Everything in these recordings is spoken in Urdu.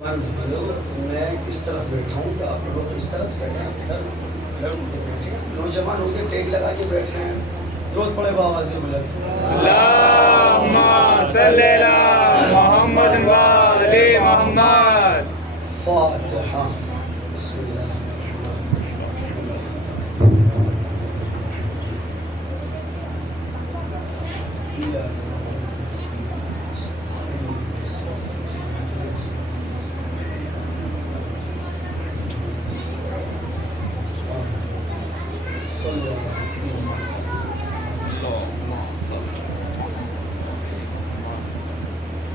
میں اس طرف بیٹھا ہوں تو آپ لوگ اس طرف بیٹھے ہیں، ادھر بیٹھے ہیں، نوجوان ہو کے ٹیک لگا کے بیٹھے ہیں. درود پڑے بآواز بلند. اللہم صلی علی محمد و آل محمد. فاتحہ. بسم اللہ.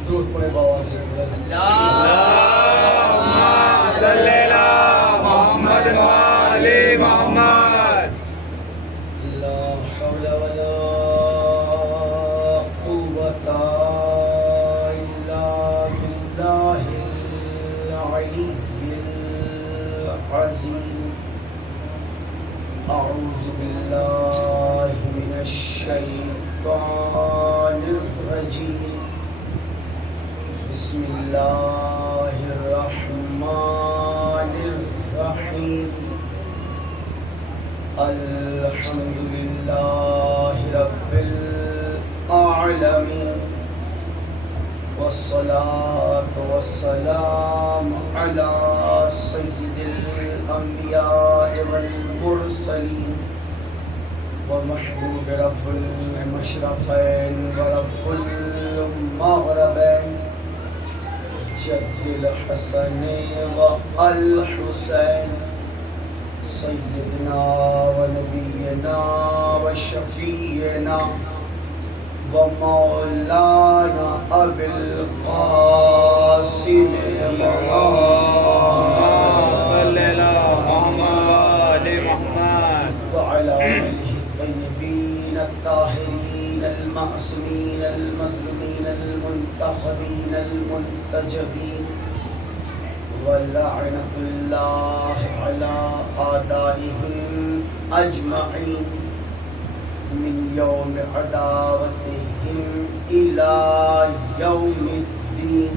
درود پڑے بآواز بلند. اللہم صلی علی محمد و آل محمد. لا حول ولا قوة إلا بالله العلي العظيم. أعوذ بالله من الشيطان الرجيم. بسم الله الرحمن الرحيم. الحمد لله رب العالمين، والصلاة والسلام على سيد الأنبياء والمرسلين، ومحبوب رب المشرقين ورب المغربين، جد الحسن والحسين، سيدنا ونبينا وشفيعنا ومولانا أبي القاسم اللہم صلی علی محمد و آل محمد. وعلى آله الطيبين الطاهرين المعصومين المظلومين المنتخبين المنتجبين، ولعنة الله على أعدائهم أجمعين من يوم عداوتهم إلى يوم الدين.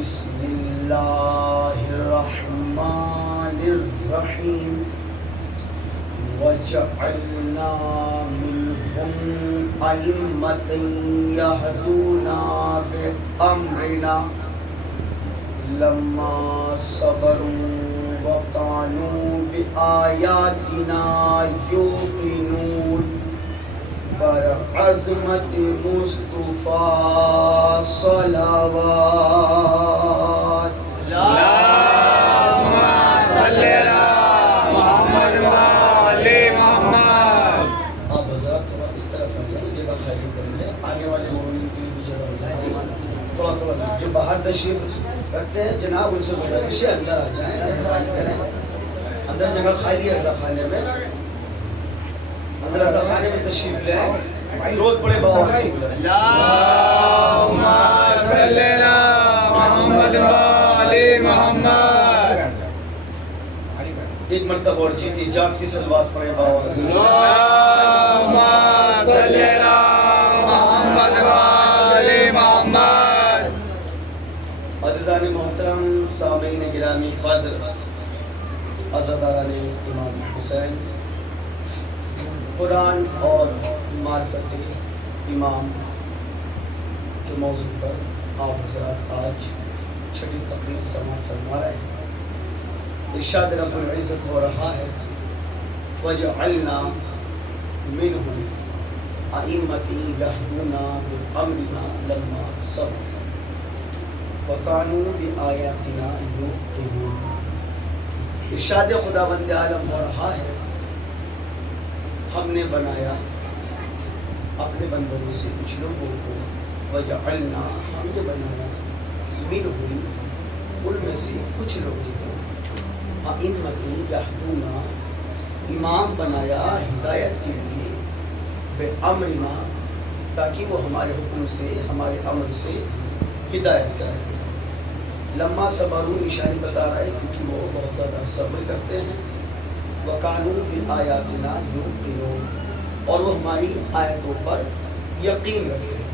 بسم الله الرحمن الرحيم. وجعلنا منهم أئمة يهدون بأمرنا لما صبروا وكانوا بآياتنا يوقنون. برعظمة مصطفى صلوات. اللہم صلی علی محمد و آل محمد. آپ حضرات تھوڑا اس طرف آ جائیں، جگہ خالی کر لیں. آگے والے مولوی کی بھی جگہ ہو جائے. تھوڑا جو باہر تشریف رکھتے ہیں جناب ان سے گزارش ہے اندر آ جائیں، مہربانی کریں. اندر جگہ خالی ہے، خانے میں اندر خانے میں تشریف لیں. درود پڑے بآواز بلند. اللہم صلی علی محمد و آل محمد. ایک مرتبہ اور جیتی جاگتی صلوات پڑے بآواز بلند. اللہم صلی علی محمد و آل محمد. عزیزان محترم، سامعین گرامی قدر، عزاداران امام حسین، قرآن اور معرفت امام کے موضوع پر آپ حضرات آج چھٹی تقریر سماعت فرما رہے ہیں. ارشاد رب العزت ہو رہا ہے وَجَعَلْنَا مِنْهُمْ أَئِمَّةً يَهْدُونَ بِأَمْرِنَا لَمَّا صَبَرُوا وَكَانُوا بِآيَاتِنَا يُوقِنُونَ. ارشاد خداوند عالم ہو رہا ہے ہم نے بنایا اپنے بندوں میں سے کچھ لوگوں کو، وَجَعَلْنَا ہم نے بنایا مِنْهُمْ ان میں سے کچھ لوگ جو ہیں أَئِمَّةً يَهْدُونَ امام بنایا ہدایت کے لیے، بِأَمْرِنَا تاکہ وہ ہمارے حکم سے ہمارے امر سے ہدایت کریں. لما صبروا نشانی بتا رہا ہے کیونکہ وہ بہت زیادہ صبر کرتے ہیں. وَكَانُوا بِآيَاتِنَا يُوقِنُونَ اور وہ ہماری آیتوں پر یقین رکھتے ہیں.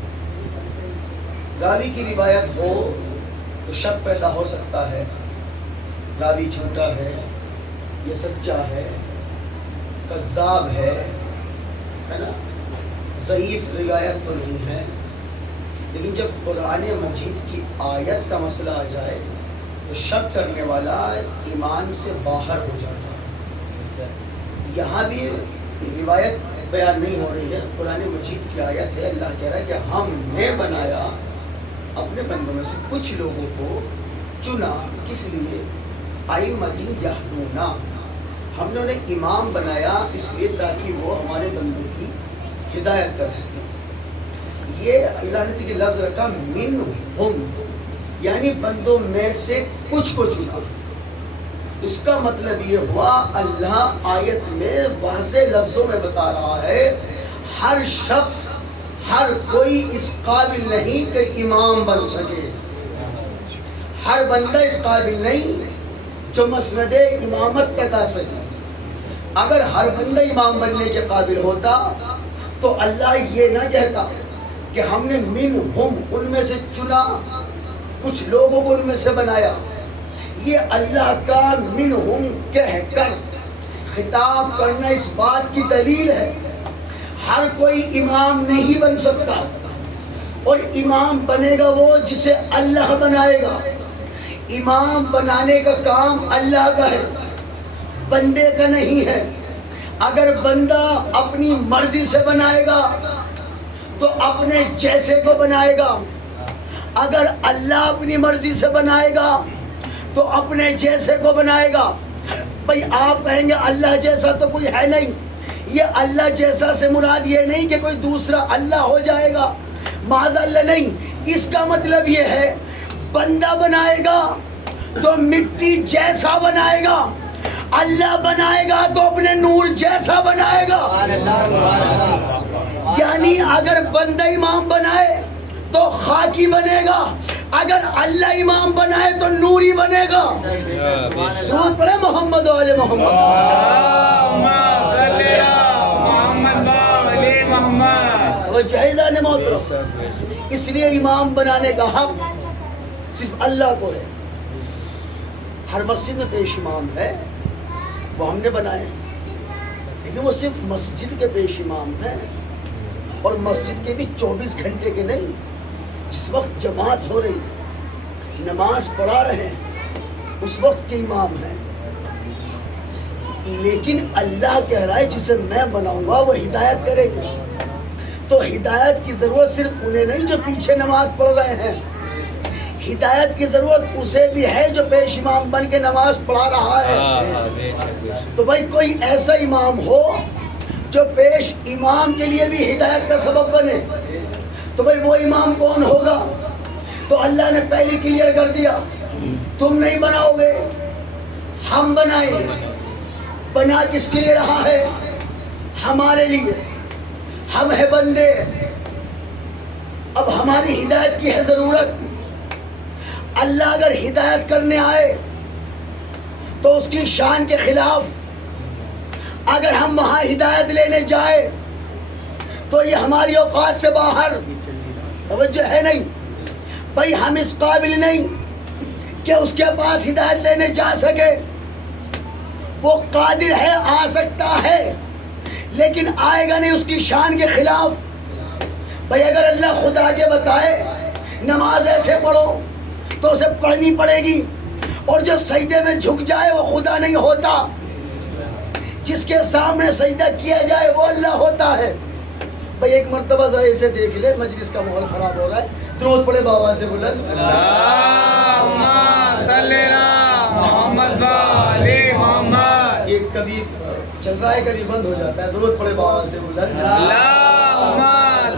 راوی کی روایت ہو تو تو شک پیدا ہو سکتا ہے راوی جھوٹا ہے، یہ سچا ہے، کذاب ہے نا، ضعیف روایت تو نہیں ہے. لیکن جب قرآن مجید کی آیت کا مسئلہ آ جائے تو شک کرنے والا ایمان سے باہر ہو جاتا ہے. یہاں بھی روایت بیان نہیں ہو رہی ہے، قرآن مجید کی آیت ہے. اللہ کہہ رہا ہے کہ ہم نے بنایا اپنے بندوں میں سے کچھ لوگوں کو، چنا کس لیے؟ ائمۃ یہدونا، ہم نے انہیں امام بنایا اس لیے تاکہ وہ ہمارے بندوں کی ہدایت کر سکیں. یہ اللہ نے یہ لفظ رکھا منہم، یعنی بندوں میں سے کچھ کو چنا. اس کا مطلب یہ ہوا اللہ آیت میں واضح لفظوں میں بتا رہا ہے ہر شخص، ہر کوئی اس قابل نہیں کہ امام بن سکے. ہر بندہ اس قابل نہیں جو مسند امامت تک آ سکے. اگر ہر بندہ امام بننے کے قابل ہوتا تو اللہ یہ نہ کہتا کہ ہم نے منہم، ان میں سے چنا، کچھ لوگوں کو ان میں سے بنایا. یہ اللہ کا منہم کہہ کر خطاب کرنا اس بات کی دلیل ہے ہر کوئی امام نہیں بن سکتا، اور امام بنے گا وہ جسے اللہ بنائے گا. امام بنانے کا کام اللہ کا ہے، بندے کا نہیں ہے. اگر بندہ اپنی مرضی سے بنائے گا تو اپنے جیسے کو بنائے گا، اگر اللہ اپنی مرضی سے بنائے گا تو اپنے جیسے کو بنائے گا. بھئی آپ کہیں گے اللہ جیسا تو کوئی ہے نہیں. یہ اللہ جیسا سے مراد یہ نہیں کہ کوئی دوسرا اللہ ہو جائے گا، معاذ اللہ نہیں. اس کا مطلب یہ ہے بندہ بنائے گا تو مٹی جیسا بنائے گا، اللہ بنائے گا تو اپنے نور جیسا بنائے گا. یعنی اگر بندہ امام بنائے تو خاکی بنے گا، اگر اللہ امام بنائے تو نوری بنے گا. درود پڑھے محمد و آل محمد. جہیزان محترم، اس لیے امام بنانے کا حق صرف اللہ کو ہے. ہر مسجد میں پیش امام ہے، وہ ہم نے بنائے، لیکن وہ صرف مسجد کے پیش امام ہیں، اور مسجد کے بھی 24 گھنٹے کے نہیں. جس وقت جماعت ہو رہی، نماز پڑھا رہے ہیں، اس وقت کے امام ہیں. لیکن اللہ کہہ رہا ہے جسے میں بناؤں گا وہ ہدایت کرے گا. تو ہدایت کی ضرورت صرف انہیں نہیں جو پیچھے نماز پڑھ رہے ہیں، ہدایت کی ضرورت اسے بھی ہے جو پیش امام بن کے نماز پڑھا رہا ہے. تو بھائی کوئی ایسا امام ہو جو پیش امام کے لیے بھی ہدایت کا سبب بنے، تو بھائی وہ امام کون ہوگا؟ تو اللہ نے پہلے کلیئر کر دیا، تم نہیں بناؤ گے، ہم بنائیں گے. بنا کس کے لیے رہا ہے؟ ہمارے لیے. ہم ہیں بندے، اب ہماری ہدایت کی ہے ضرورت. اللہ اگر ہدایت کرنے آئے تو اس کی شان کے خلاف اگر ہم وہاں ہدایت لینے جائے تو یہ ہماری اوقات سے باہر. توجہ ہے نہیں بھائی؟ ہم اس قابل نہیں کہ اس کے پاس ہدایت لینے جا سکے. وہ قادر ہے، آ سکتا ہے، لیکن آئے گا نہیں اس کی شان کے خلاف. بھائی اگر اللہ خدا کے بتائے نماز ایسے پڑھو تو اسے پڑھنی پڑے گی، اور جو سجدے میں جھک جائے وہ خدا نہیں ہوتا. جس کے سامنے سجدہ کیا جائے وہ اللہ ہوتا ہے. بھائی ایک مرتبہ ذرا اسے دیکھ لے، مجلس کا ماحول خراب ہو رہا ہے. درود پڑھے بابا سے بلند. اللہم صلی علی محمد و آل محمد. یہ کبھی چل رہا ہے کبھی بند ہو جاتا ہے. درود پڑھے بابا سے بلند. اللہم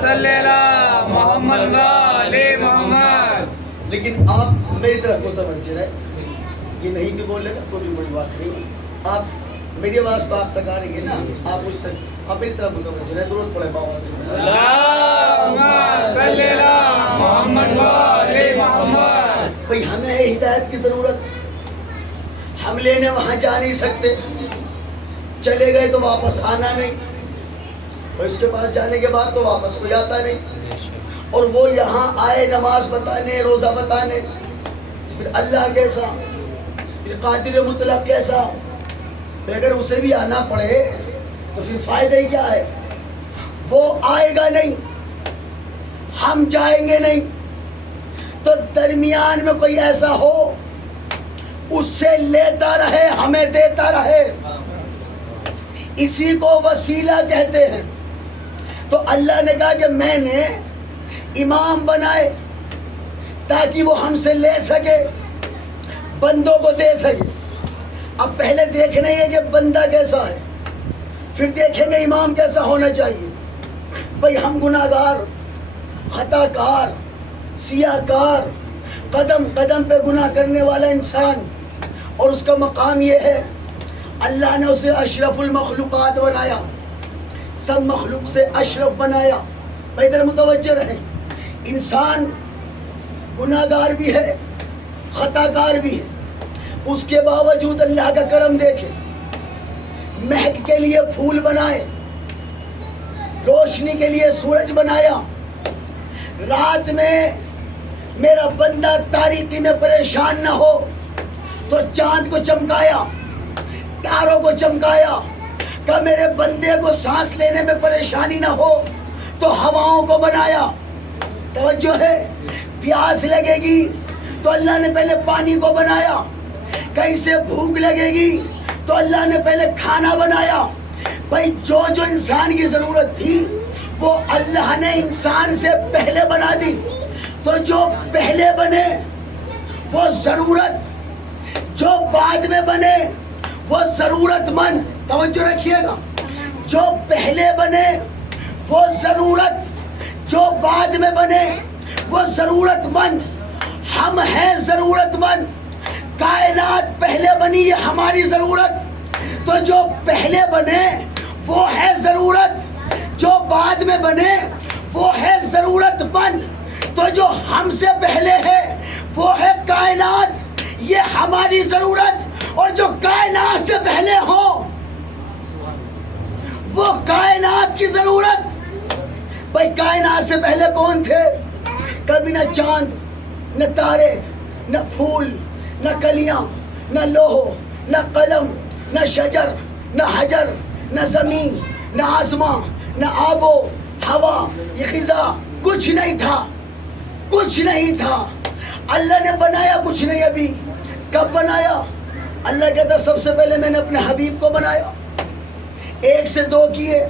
صلی علی محمد و آل محمد. لیکن آپ میری طرف متوجہ ہے، یہ نہیں بھی بولے گا تو بھی بڑی بات نہیں. آپ میری آواز تو آپ تک آ رہی ہے نا، آپ مجھ تک، آپ میری طرف متوجہ ہے. درود پڑھے بابا سے بلند. اللہم صلی علی محمد و آل محمد. بھئی ہمیں ہے ہدایت کی ضرورت. ہم لینے وہاں جا نہیں سکتے، چلے گئے تو واپس آنا نہیں، اور اس کے پاس جانے کے بعد تو واپس کوئی آتا نہیں. اور وہ یہاں آئے نماز بتانے، روزہ بتانے، پھر اللہ کیسا، پھر قادر مطلق کیسا؟ اگر اسے بھی آنا پڑے تو پھر فائدہ ہی کیا ہے؟ وہ آئے گا نہیں، ہم جائیں گے نہیں، تو درمیان میں کوئی ایسا ہو اس سے لیتا رہے ہمیں دیتا رہے، اسی کو وسیلہ کہتے ہیں۔ تو اللہ نے کہا کہ میں نے امام بنائے تاکہ وہ ہم سے لے سکے، بندوں کو دے سکے۔ اب پہلے دیکھنا ہی ہے کہ بندہ کیسا ہے، پھر دیکھیں گے امام کیسا ہونا چاہیے۔ بھئی ہم گناہ گار، خطا کار، سیاہ کار، قدم قدم پہ گناہ کرنے والا انسان، اور اس کا مقام یہ ہے اللہ نے اسے اشرف المخلوقات بنایا، سب مخلوق سے اشرف بنایا۔ بھائی ادھر متوجہ رہیں، انسان گناہ گار بھی ہے، خطا کار بھی ہے، اس کے باوجود اللہ کا کرم دیکھے، مہک کے لیے پھول بنائے، روشنی کے لیے سورج بنایا، رات میں میرا بندہ تاریکی میں پریشان نہ ہو تو چاند کو چمکایا، تاروں کو چمکایا، کہ میرے بندے کو سانس لینے میں پریشانی نہ ہو تو ہواؤں کو بنایا۔ توجہ ہے، پیاس لگے گی تو اللہ نے پہلے پانی کو بنایا، کہیں سے بھوک لگے گی تو اللہ نے پہلے کھانا بنایا۔ بھائی جو جو انسان کی ضرورت تھی وہ اللہ نے انسان سے پہلے بنا دی، تو جو پہلے بنے وہ ضرورت، جو بعد میں بنے وہ ضرورت مند۔ توجہ رکھیے گا، جو پہلے بنے وہ ضرورت، جو بعد میں بنے وہ ضرورت مند۔ ہم ہیں ضرورت مند، کائنات پہلے بنی یہ ہماری ضرورت، تو جو پہلے بنے وہ ہے ضرورت، جو بعد میں بنے وہ ہے ضرورت مند۔ تو جو ہم سے پہلے ہے وہ ہے کائنات، یہ ہماری ضرورت، اور جو کائنات سے پہلے ہو وہ کائنات کی ضرورت۔ بھائی کائنات سے پہلے کون تھے؟ کبھی نہ چاند، نہ تارے، نہ پھول، نہ کلیاں، نہ لوح، نہ قلم، نہ شجر، نہ حجر، نہ زمین، نہ آسمان، نہ آب و ہوا، یہ خزاں، کچھ نہیں تھا، کچھ نہیں تھا۔ اللہ نے بنایا کچھ نہیں ابھی۔ کب بنایا؟ اللہ کہتا سب سے پہلے میں نے اپنے حبیب کو بنایا، 1 سے 2 کیے،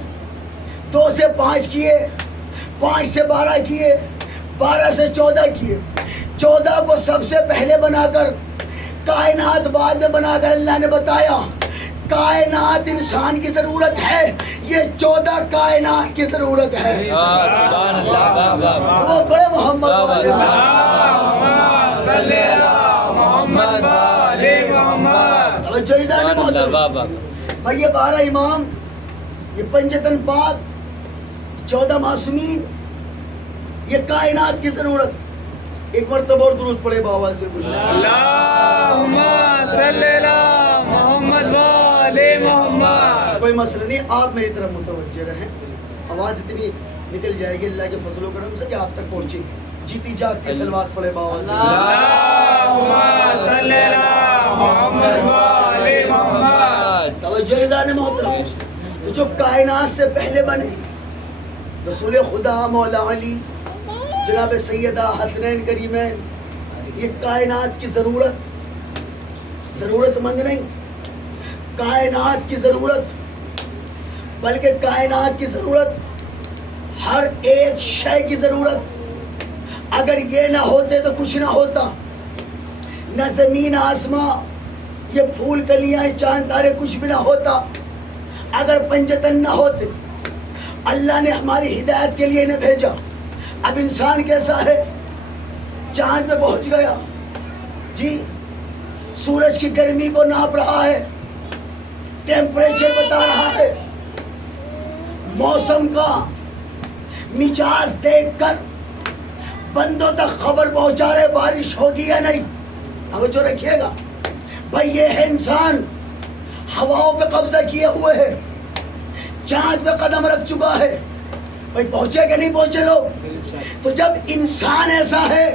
2 سے 5 کیے، 5 سے 12 کیے، 12 سے 14 کیے، 14 کو سب سے پہلے بنا کر کائنات بعد میں بنا کر اللہ نے بتایا کائنات انسان کی ضرورت ہے، یہ 14 کائنات کی ضرورت ہے۔ وہ بڑے محمد بھائی یہ 12 امام، یہ پنجتن پاک، 14 معصومین، یہ کائنات کی ضرورت۔ ایک مرتبہ اور درود پڑھے بابا سے بولے اللہم صلی علی محمد وآل محمد۔ کوئی مسئلہ نہیں، آپ میری طرف متوجہ رہیں، آواز اتنی نکل جائے گی اللہ کے فضل و کرم سے کہ آپ تک پہنچے گی۔ جیتی جاگتی سلوات پڑھے بابا سے اللہم صلی علی محمد وآل محمد۔ توجہ اذان محترم، تو جو کائنات سے پہلے بنے، رسول خدا مولا علی جناب سیدہ حسنین کریمین، یہ کائنات کی ضرورت مند نہیں، کائنات کی ضرورت، بلکہ کائنات کی ضرورت ہر ایک شے کی ضرورت۔ اگر یہ نہ ہوتے تو کچھ نہ ہوتا، نہ زمین آسمان، یہ پھول کلیاں چاند تارے کچھ بھی نہ ہوتا۔ اگر پنجتن نہ ہوتے، اللہ نے ہماری ہدایت کے لیے انہیں بھیجا۔ اب انسان کیسا ہے؟ چاند پہ پہنچ گیا جی، سورج کی گرمی کو ناپ رہا ہے، ٹیمپریچر بتا رہا ہے، موسم کا مزاج دیکھ کر بندوں تک خبر پہنچا رہے بارش ہوگی یا نہیں۔ توجہ رکھیے گا بھائی، یہ ہے انسان، ہواؤں پہ قبضہ کیے ہوئے ہے، چاند پہ قدم رکھ چکا ہے۔ بھائی پہنچے کہ نہیں پہنچے لوگ؟ تو جب انسان ایسا ہے،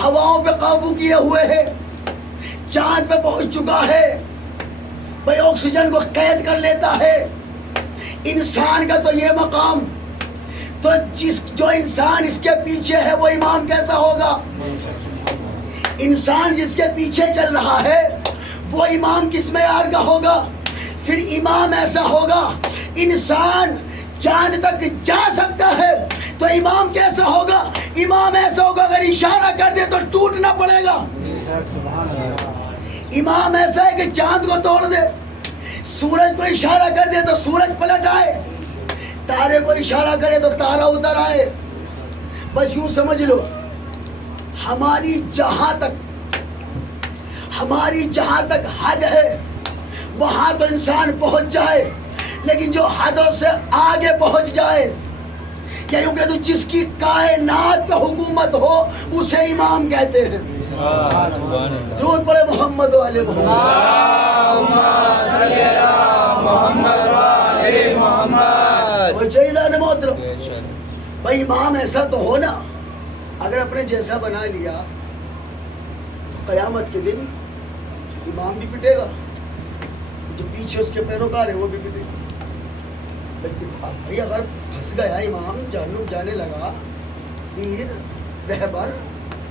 ہواؤں پہ قابو کیے ہوئے ہے، چاند پہ پہنچ چکا ہے بھائی، آکسیجن کو قید کر لیتا ہے۔ انسان کا تو یہ مقام، تو جو انسان اس کے پیچھے ہے وہ امام کیسا ہوگا؟ انسان جس کے پیچھے چل رہا ہے وہ امام کس معیار کا ہوگا؟ پھر امام ایسا ہوگا، انسان چاند تک جا سکتا ہے تو امام کیسا ہوگا؟ امام ایسا ہوگا اگر اشارہ کر دے تو ٹوٹنا پڑے گا۔ امام ایسا ہے کہ چاند کو توڑ دے، سورج کو اشارہ کر دے تو سورج پلٹ آئے، تارے کو اشارہ کرے تو تارا اتر آئے۔ بس یوں سمجھ لو، ہماری جہاں تک حد ہے وہاں تو انسان پہنچ جائے، لیکن جو حدوں سے آگے پہنچ جائے، کیونکہ تو جس کی کائنات پہ حکومت ہو اسے امام کہتے ہیں۔ درود پڑھے محمد و آل محمد۔ بھائی امام ایسا تو ہو نا، اگر اپنے جیسا بنا لیا تو قیامت کے دن امام بھی پٹے گا، جو پیچھے اس کے پیروکار ہے وہ بھی پٹے گا۔ بھائی اگر پھنس گیا امام، جہنم جانے لگا، پیر رہبر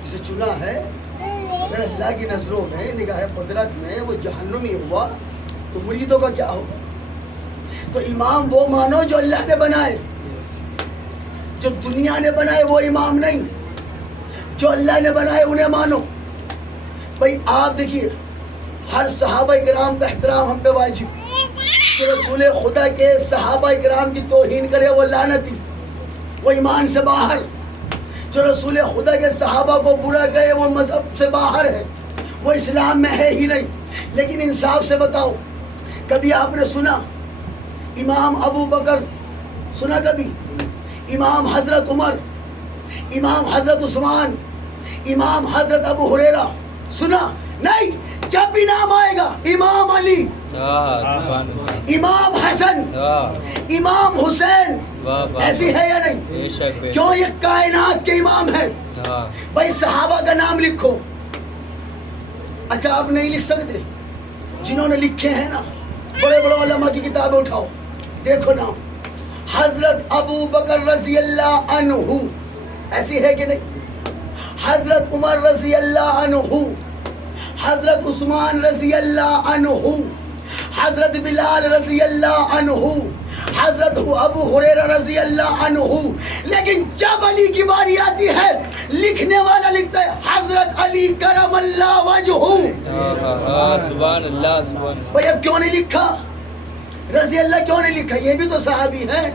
جسے چنا ہے، اگر اللہ کی نظروں میں نگاہ قدرت میں وہ جہنمی ہوا تو مریدوں کا کیا ہوگا؟ تو امام وہ مانو جو اللہ نے بنائے، جو دنیا نے بنائے وہ امام نہیں، جو اللہ نے بنائے انہیں مانو۔ بھائی آپ دیکھیے، ہر صحابہ کرام کا احترام ہم پہ واجب، جو رسول خدا کے صحابہ کرام کی توہین کرے وہ لعنتی، وہ ایمان سے باہر، جو رسول خدا کے صحابہ کو برا کہے وہ مذہب سے باہر ہے، وہ اسلام میں ہے ہی نہیں۔ لیکن انصاف سے بتاؤ، کبھی آپ نے سنا امام ابو بکر، سنا کبھی امام حضرت عمر، امام حضرت عثمان، امام حضرت ابو ہریرہ؟ سنا نہیں۔ جب بھی نام آئے گا امام علی، امام حسن، امام حسین، ایسی ہے یا نہیں؟ کیوں؟ یہ کائنات کے امام ہیں۔ بھائی صحابہ کا نام لکھو۔ اچھا آپ نہیں لکھ سکتے؟ جنہوں نے لکھے ہیں نا، بڑے بڑے علماء کی کتابیں اٹھاؤ، دیکھو نام، حضرت ابو بکر رضی اللہ عنہ، ایسی ہے کہ نہیں؟ حضرت عمر رضی اللہ عنہ، حضرت عثمان رضی اللہ عنہ، حضرت بلال رضی اللہ عنہ، حضرت ابو ہریرہ رضی اللہ عنہ۔ لیکن جب علی کی باری آتی ہے، لکھنے والا لکھتا ہے حضرت علی کرم اللہ وجہہ۔ سبحان اللہ، سبحان اللہ۔ بھئی اب کیوں نہیں لکھا؟ رضی اللہ کیوں نہیں لکھا؟ یہ بھی تو صحابی ہیں۔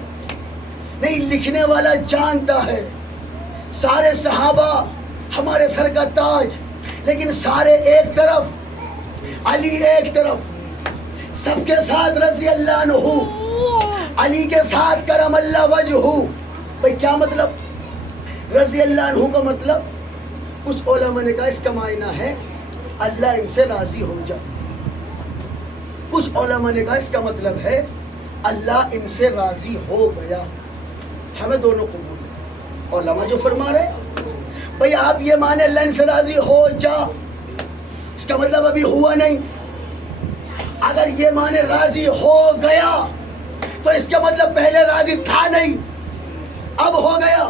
نہیں، لکھنے والا جانتا ہے سارے صحابہ ہمارے سر کا تاج، لیکن سارے ایک طرف، علی ایک طرف، سب کے ساتھ رضی اللہ عنہ، علی کے ساتھ کرم اللہ وجہہ۔ بھئی کیا مطلب؟ رضی اللہ عنہ کا مطلب کچھ علماء نے کہا اس کا معنی ہے اللہ ان سے راضی ہو جائے، کچھ علماء نے کہا اس کا مطلب ہے اللہ ان سے راضی ہو گیا۔ ہمیں دونوں قبول ہے۔ علماء جو فرما رہے بھئی آپ یہ مانے اللہ ان سے راضی ہو جا، اس کا مطلب ابھی ہوا نہیں۔ اگر یہ مانے راضی ہو گیا تو اس کا مطلب پہلے راضی تھا نہیں، اب ہو گیا۔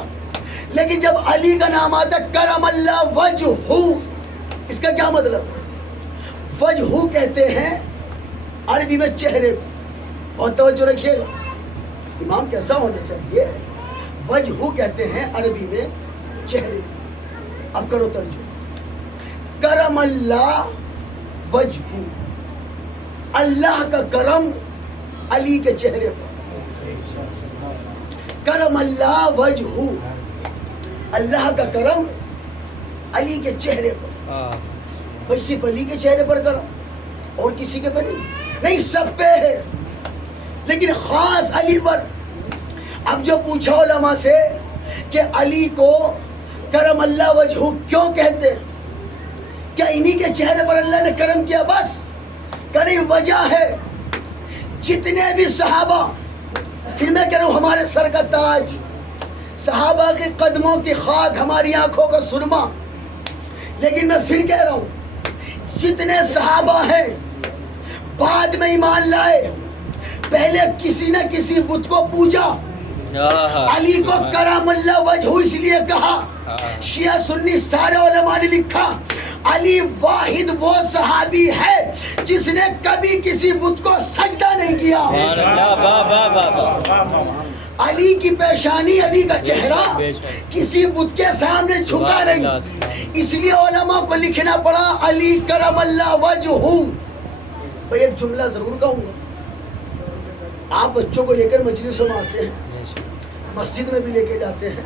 لیکن جب علی کا نام آتا کرم اللہ وجہہ، اس کا کیا مطلب؟ وجہہ کہتے ہیں عربی میں چہرے، بہت توجہ رکھیے گا، امام کیسا ہونا چاہیے؟ وجہہ کہتے ہیں عربی میں چہرے۔ اب کرو ترجمہ، کرم اللہ وجہہ، اللہ کا کرم علی کے چہرے پر، کرم اللہ وجہہ، اللہ کا کرم علی کے چہرے پر۔ بس صرف علی کے چہرے پر کرم، اور کسی کے پر نہیں، سب پہ ہے، لیکن خاص علی پر۔ اب جو پوچھا علماء سے کہ علی کو کرم اللہ وجہہ کیوں کہتے، کیا انہی کے چہرے پر اللہ نے کرم کیا بس؟ کہ نہیں، وجہ ہے جتنے بھی صحابہ، پھر میں کہہ رہا ہوں ہمارے سر کا تاج، صحابہ کے قدموں کی خاک ہماری آنکھوں کا سرما، لیکن میں پھر کہہ رہا ہوں جتنے صحابہ ہیں بعد میں ایمان لائے پہلے کسی نہ کسی بت کو پوجا. علی کو کرم اللہ وجہ اس لیے کہا. شیعہ سنی سارے علماء نے لکھا علی واحد وہ صحابی ہے جس نے کبھی کسی بت کو سجدہ نہیں کیا. علی کی پیشانی علی کا چہرہ کسی بت کے سامنے جھکا نہیں. اس لیے علماء کو لکھنا پڑا علی کرم اللہ وجہ. بھئی ایک جملہ ضرور کہوں گا. آپ بچوں کو لے کر مجلسوں میں آتے ہیں, مسجد میں بھی لے کے جاتے ہیں,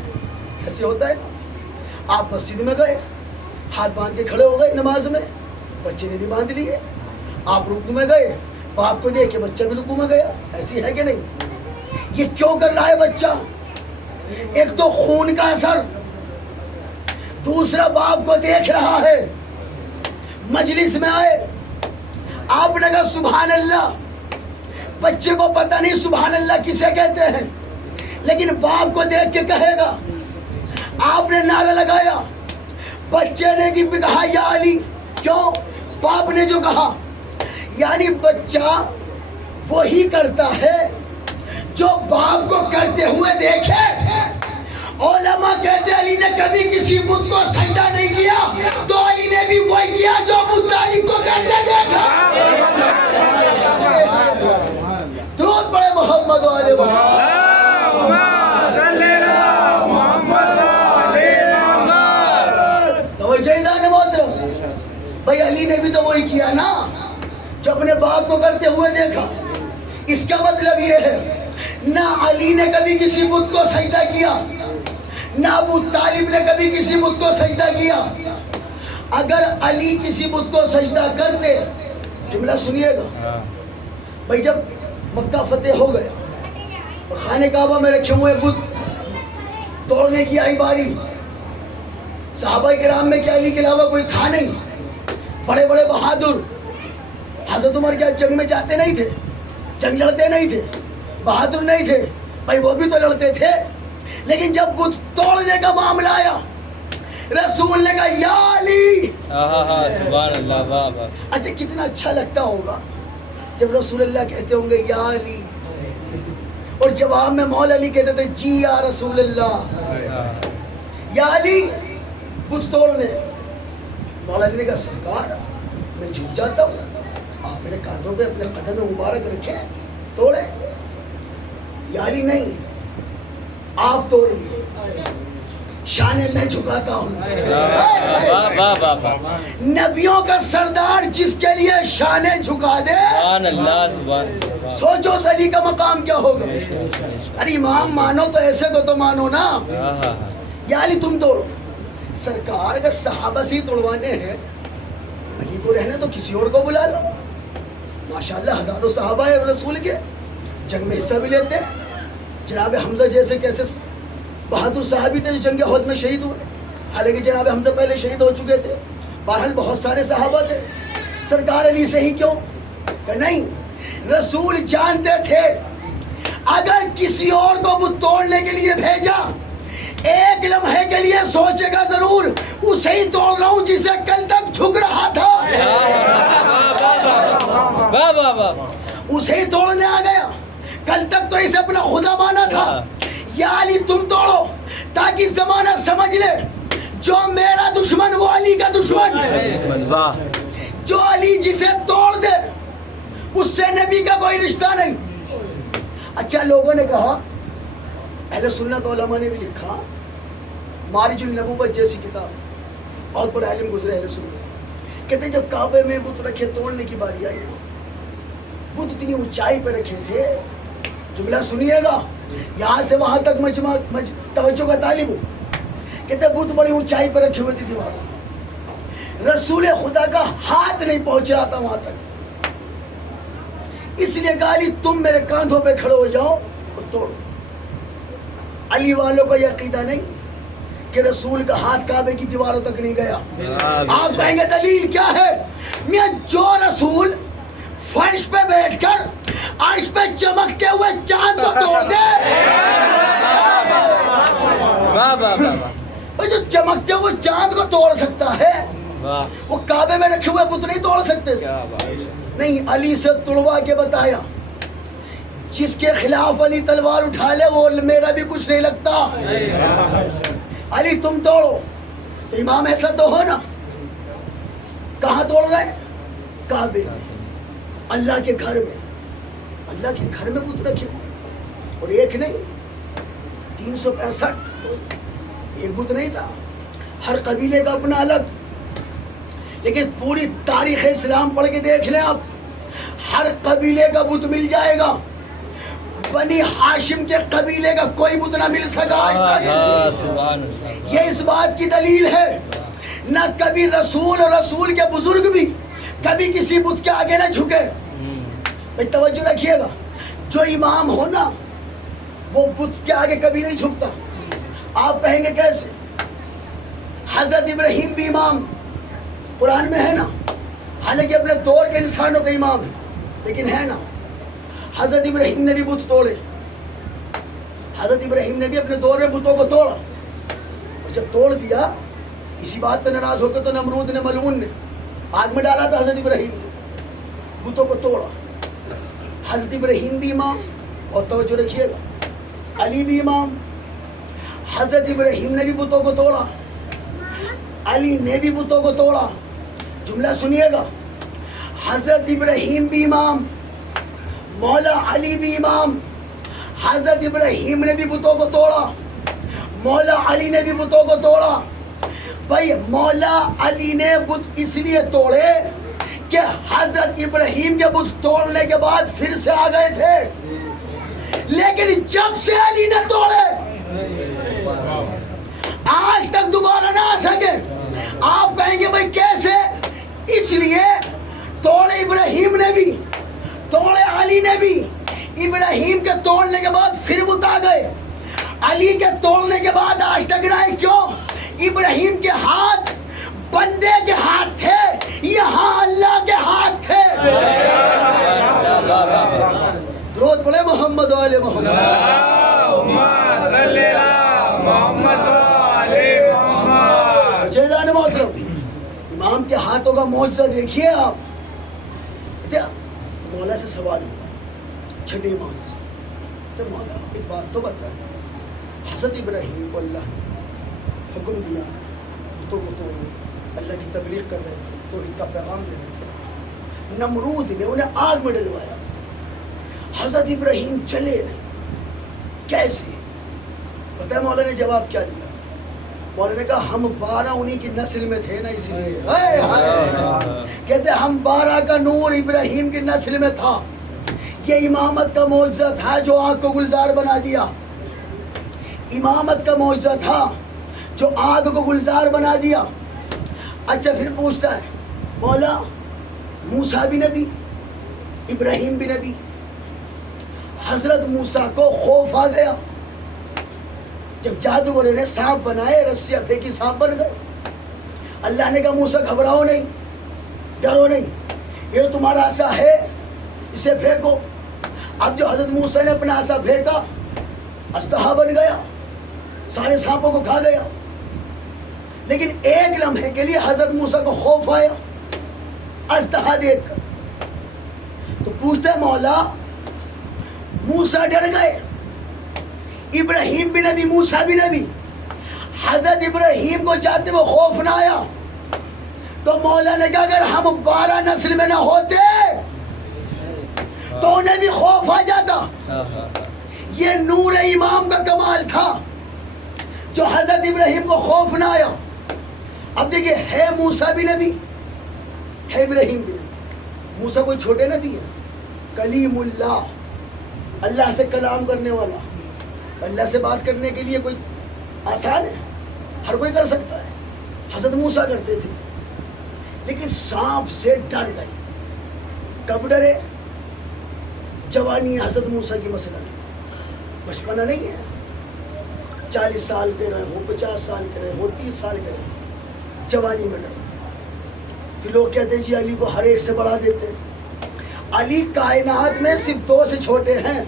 ایسے ہوتا ہے نا. آپ مسجد میں گئے, ہاتھ باندھ کے کھڑے ہو گئے نماز میں, بچے نے بھی باندھ لیے. آپ رکوع میں گئے, باپ کو دیکھ کے بچہ بھی رکوع میں گیا. ایسی ہے کہ نہیں؟ یہ کیوں کر رہا ہے بچہ؟ ایک تو خون کا اثر, دوسرا باپ کو دیکھ رہا ہے. مجلس میں آئے, آپ نے کہا سبحان اللہ, بچے کو پتہ نہیں سبحان اللہ کسے کہتے ہیں, لیکن باپ کو دیکھ کے کہے گا. آپ نے نعرہ لگایا, بچے نے بھی کہا یا علی. کیوں؟ باپ نے جو کہا. یعنی بچہ وہی کرتا ہے جو باپ کو کرتے ہوئے دیکھے. علماء کہتے علی نے کبھی کسی بت کو سجدہ نہیں کیا, تو علی نے بھی وہی کیا جو ابو طالب کو کرتے دیکھا. درود پڑھے محمد والے محمد. بھائی علی نے بھی تو وہی کیا نا جو اپنے باپ کو کرتے ہوئے دیکھا. اس کا مطلب یہ ہے نہ علی نے کبھی کسی بت کو سجدہ کیا, نہ ابو طالب نے کبھی کسی بت کو سجدہ کیا. اگر علی کسی بت کو سجدہ کرتے, جملہ سنیے گا بھائی, جب مکہ فتح ہو گیا اور خانہ کعبہ میں رکھے ہوئے بت توڑنے کی آئی باری, صحابہ کرام میں کیا علی کے علاوہ کوئی تھا نہیں. بڑے بڑے بہادر, حضرت عمر کیا جنگ میں جاتے نہیں تھے, جنگ لڑتے نہیں تھے, بہادر نہیں تھے بھائی, وہ بھی تو لڑتے تھے. لیکن جب بت توڑنے کا معاملہ آیا, رسول نے کہا یا علی. سبحان اللہ. اچھا کتنا اچھا لگتا ہوگا جب رسول اللہ کہتے ہوں گے یا علی, اور جواب میں مولا علی کہتے تھے جی یا رسول اللہ. یا علی بت توڑنے. مولا علی نے کہا سرکار میں جھک جاتا ہوں, آپ میرے کاندھوں پہ اپنے قدم مبارک رکھیں, توڑے. یا علی نہیں, آپ توڑیے, شانے میں جھکاتا ہوں. نبیوں کا سردار جس کے لیے شانے جھکا دے, سوچو اس علی کا مقام کیا ہوگا. ارے امام مانو تو ایسے کو تو مانو نا. یا علی تم توڑو. سرکار اگر صحابہ سے توڑوانے ہیں, علی کو رہنے تو کسی اور کو بلا لو. ماشاءاللہ ہزاروں صحابہ ہیں رسول کے, جنگ میں حصہ بھی لیتے ہیں. جناب حمزہ جیسے کیسے بہادر صحابی تھے جو جنگ احد میں شہید ہوئے, حالانکہ جناب حمزہ پہلے شہید ہو چکے تھے. بہرحال بہت سارے صحابہ تھے. سرکار علی سے ہی کیوں؟ کہ نہیں, رسول جانتے تھے اگر کسی اور کو بت توڑنے کے لیے بھیجا, ایک لمحے کے لیے سوچے گا ضرور اسے ہی توڑ رہا ہوں جسے کل تک جھک رہا تھا. اسے ہی توڑنے آ گیا, کل تک تو اسے اپنا خدا مانا تھا. یا علی تم توڑو تاکہ زمانہ سمجھ لے جو میرا دشمن وہ علی کا دشمن. جو علی جسے توڑ دے اس سے نبی کا کوئی رشتہ نہیں. اچھا لوگوں نے کہا, اہل سنت علماء نے بھی لکھا, معارج النبوت جیسی کتاب, بہت بڑا علم گزرے اہل سنت, کہتے جب کعبے میں بت رکھے توڑنے کی باری آئی, بت اتنی اونچائی پہ رکھے تھے. جملہ سنیے گا, یہاں سے وہاں تک توجہ کا طالب ہو. کہتے بت بڑی اونچائی پہ رکھے ہوئے تھے دیواروں, رسول خدا کا ہاتھ نہیں پہنچ رہا تھا وہاں تک. اس لیے کہا علی تم میرے کاندھوں پہ کھڑے ہو جاؤ اور توڑو. علی والوں کا یہ عقیدہ نہیں کہ رسول کا ہاتھ کعبے کی دیواروں تک نہیں گیا. آپ کہیں گے دلیل کیا ہے؟ میاں جو رسول فرش پہ بیٹھ کر عرش پہ چمکتے ہوئے چاند کو توڑ دے, جو چمکتے ہوئے چاند کو توڑ سکتا ہے وہ کعبے میں رکھے ہوئے بت نہیں توڑ سکتے تھے. نہیں، علی سے توڑوا کے بتایا جس کے خلاف علی تلوار اٹھا لے وہ میرا بھی کچھ نہیں لگتا. علی تم توڑو. تو امام ایسا تو ہو نا. کہاں توڑ رہے ہیں؟ کعبے میں، اللہ کے گھر میں. اللہ کے گھر میں بت رکھے ہوئے، اور ایک نہیں 365. ایک بت نہیں تھا، ہر قبیلے کا اپنا الگ. لیکن پوری تاریخ اسلام پڑھ کے دیکھ لیں آپ، ہر قبیلے کا بت مل جائے گا. بنی ہاشم کے قبیلے کا کوئی بت نہ مل سکا آج تک. یہ اس بات کی دلیل ہے نہ کبھی رسول اور رسول کے بزرگ بھی کبھی کسی بت کے آگے نہ جھکے. بھئی توجہ رکھیے گا، جو امام ہو نا وہ بت کے آگے کبھی نہیں جھکتا. آپ کہیں گے کیسے؟ حضرت ابراہیم بھی امام قرآن میں ہے نا، حالانکہ اپنے دور کے انسانوں کا امام ہے، لیکن ہے نا. حضرت ابراہیم نے بھی بت توڑے. حضرت ابراہیم نے بھی اپنے دور میں بتوں کو توڑا، اور جب توڑ دیا اسی بات پہ ناراض ہو کے تو نمرود نے ملعون نے آگ میں ڈالا تھا. حضرت ابراہیم نے بتوں کو توڑا. حضرت ابراہیم بھی امام، اور توجہ رکھیے گا، علی بھی امام. حضرت ابراہیم نے بھی بتوں کو توڑا، علی نے بھی بتوں کو توڑا. جملہ سنیے گا، حضرت ابراہیم بھی امام، مولا علی بھی امام. حضرت ابراہیم نے بھی بتوں کو توڑا، مولا علی نے بھی بتوں کو توڑا. بھائی مولا علی نے بت اس لیے توڑے کہ حضرت ابراہیم کے بت توڑنے کے بعد پھر سے آ گئے تھے، لیکن جب سے علی نے توڑے آج تک دوبارہ نہ آ سکے. آپ کہیں گے بھائی کیسے؟ اس لیے توڑے ابراہیم نے بھی، توڑے علی نے بھی. ابراہیم کے توڑنے کے بعد پھر بت آ گئے، علی کے توڑنے کے بعد آج تک نہ آئے. کیوں؟ ابراہیم کے ہاتھ بندے کے ہاتھ تھے، یہاں اللہ کے ہاتھ تھے. درود پڑھے محمد و آل محمد. جیدان محترم، امام کے ہاتھوں کا معجزہ دیکھیے آپ. مولا سے سوال ہوا چھٹے امام سے، تو مولا ایک بات تو بتائیں، حضرت ابراہیم کو اللہ نے حکم دیا تو وہ تو اللہ کی تبلیغ کر رہے تھے، توحید کا پیغام دے رہے تھے. نمرود نے انہیں آگ میں ڈلوایا، حضرت ابراہیم چلے نہیں. کیسے؟ پتہ ہے مولا نے جواب کیا دیا؟ مولا نے کہا ہم 12 انہی کی نسل میں تھے نا، اس لیے کہتے ہم 12 کا نور ابراہیم کی نسل میں تھا. یہ امامت کا معجزہ تھا جو آگ کو گلزار بنا دیا. امامت کا معجزہ تھا جو آگ کو گلزار بنا دیا. اچھا پھر پوچھتا ہے مولا موسیٰ بھی نبی، ابراہیم بھی نبی. حضرت موسیٰ کو خوف آ گیا جب جادوگروں نے سانپ بنائے، رسیاں پھینکی سانپ بن گئے. اللہ نے کہا موسیٰ گھبراؤ نہیں، ڈرو نہیں، یہ تمہارا عصا ہے، اسے پھینکو. اب جو حضرت موسیٰ نے اپنا عصا پھینکا، اژدہا بن گیا، سارے سانپوں کو کھا گیا. لیکن ایک لمحے کے لیے حضرت موسیٰ کو خوف آیا اژدہا دیکھ کر. تو پوچھتے ہیں مولا موسیٰ ڈر گئے، ابراہیم بھی نبی، موسیٰ بھی نبی، حضرت ابراہیم کو جاتے وہ خوف نہ آیا. تو مولا نے کہا اگر ہم 12 نسل میں نہ ہوتے تو انہیں بھی خوف آ جاتا. یہ نور امام کا کمال تھا جو حضرت ابراہیم کو خوف نہ آیا. اب دیکھیں ہے موسیٰ بھی نبی، ہے ابراہیم بھی نبی. موسیٰ کوئی چھوٹے نبی ہے، کلیم اللہ، اللہ سے کلام کرنے والا. اللہ سے بات کرنے کے لیے کوئی آسان ہے؟ ہر کوئی کر سکتا ہے. حضرت موسیٰ کرتے تھے، لیکن سانپ سے ڈر گئے. کب ڈرے؟ جوانی حضرت موسیٰ کی مسئلہ بچپنا نہیں ہے. 40 سال کے رہے ہو، 50 سال کے رہے ہو، 30 سال کے رہے ہو، جوانی میں ڈرے. پھر لوگ کہتے ہیں جی علی کو ہر ایک سے بڑھا دیتے ہیں. علی کائنات میں صرف 2 سے چھوٹے ہیں،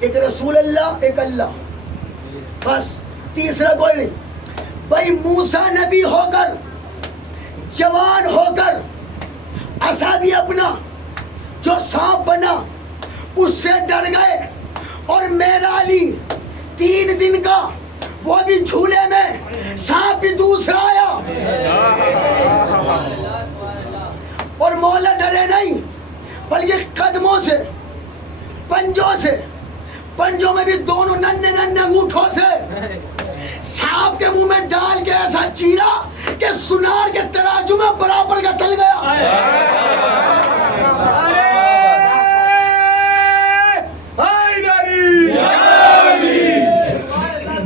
ایک رسول اللہ، ایک اللہ، بس تیسرا کوئی نہیں. بھائی موسیٰ نبی ہو کر جوان ہو کر عصا بھی اپنا جو سانپ بنا اس سے ڈر گئے، اور میرا علی 3 دن کا وہ بھی جھولے میں، سانپ بھی دوسرا آیا، اور مولا ڈرے نہیں بلکہ قدموں سے، پنجوں میں بھی دونوں ننھے انگوٹھوں سے سانپ کے منہ میں ڈال کے ایسا چیرا کہ سنار کے تراجو میں برابر کا تل گیا۔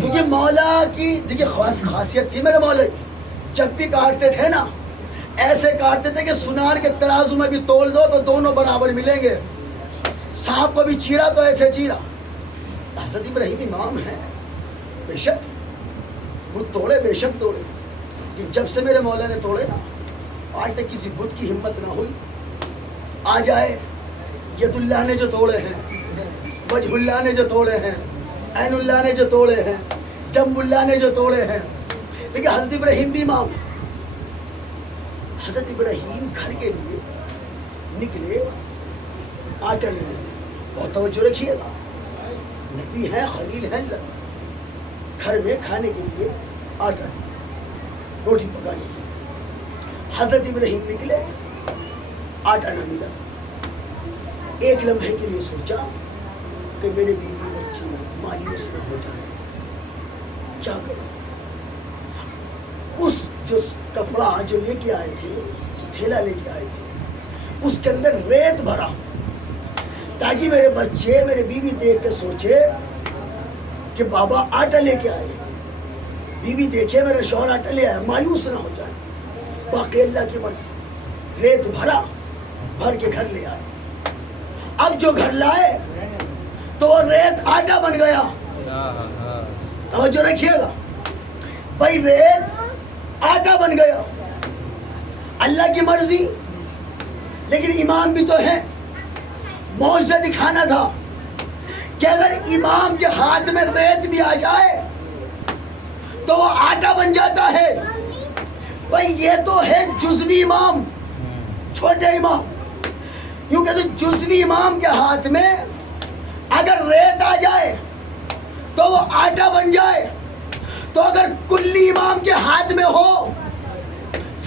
کیونکہ مولا کی دیکھیے خاصیت تھی میرے مولا کی، جب بھی کاٹتے تھے نا ایسے کاٹتے تھے کہ سنار کے ترازو میں بھی تول دو تو دونوں برابر ملیں گے۔ سانپ کو بھی چیرا تو ایسے چیرا۔ حضرت ابراہیم امام ہے، بے شک وہ توڑے، بے شک توڑے، کہ جب سے میرے مولا نے توڑے نا آج تک کسی بت کی ہمت نہ ہوئی آ جائے۔ ید اللہ نے جو توڑے ہیں، وجہ اللہ نے جو توڑے ہیں، عین اللہ نے جو توڑے ہیں، جنب اللہ نے جو توڑے ہیں، لیکن حضرت ابراہیم بھی امام ہے۔ حضرت ابراہیم گھر کے لیے نکلے آٹا لینے، بہت توجہ رکھیے گا، نبی ہے، خلیل ہے اللہ، گھر میں کھانے کے لیے آٹا، روٹی پکانے کے لیے حضرت ابراہیم نکلے، آٹا نہ ملا۔ ایک لمحے کے لیے سوچا کہ میرے بیوی بچے مایوس نہ ہو جائیں، کیا کروں؟ اس جو کپڑا جو لے کے آئے تھے، تھیلا لے کے آئے تھے، اس کے اندر ریت بھرا تاکہ میرے بچے، میرے بیوی دیکھ کے سوچے کہ بابا آٹا لے کے آئے، بیوی دیکھے میرا شوہر آٹا لے آیا، مایوس نہ ہو جائے۔ باقی اللہ کی مرضی، ریت بھرا، بھر کے گھر لے آئے۔ اب جو گھر لائے تو ریت آٹا بن گیا۔ توجہ رکھیے گا بھائی، ریت آٹا بن گیا، اللہ کی مرضی۔ لیکن امام بھی تو ہے، معجزہ دکھانا تھا کہ اگر امام کے ہاتھ میں ریت بھی آ جائے تو وہ آٹا بن جاتا ہے۔ بھائی یہ تو ہے جزوی امام، چھوٹے امام، یوں کہ جزوی امام کے ہاتھ میں اگر ریت آ جائے تو وہ آٹا بن جائے، تو اگر کلی امام کے ہاتھ میں ہو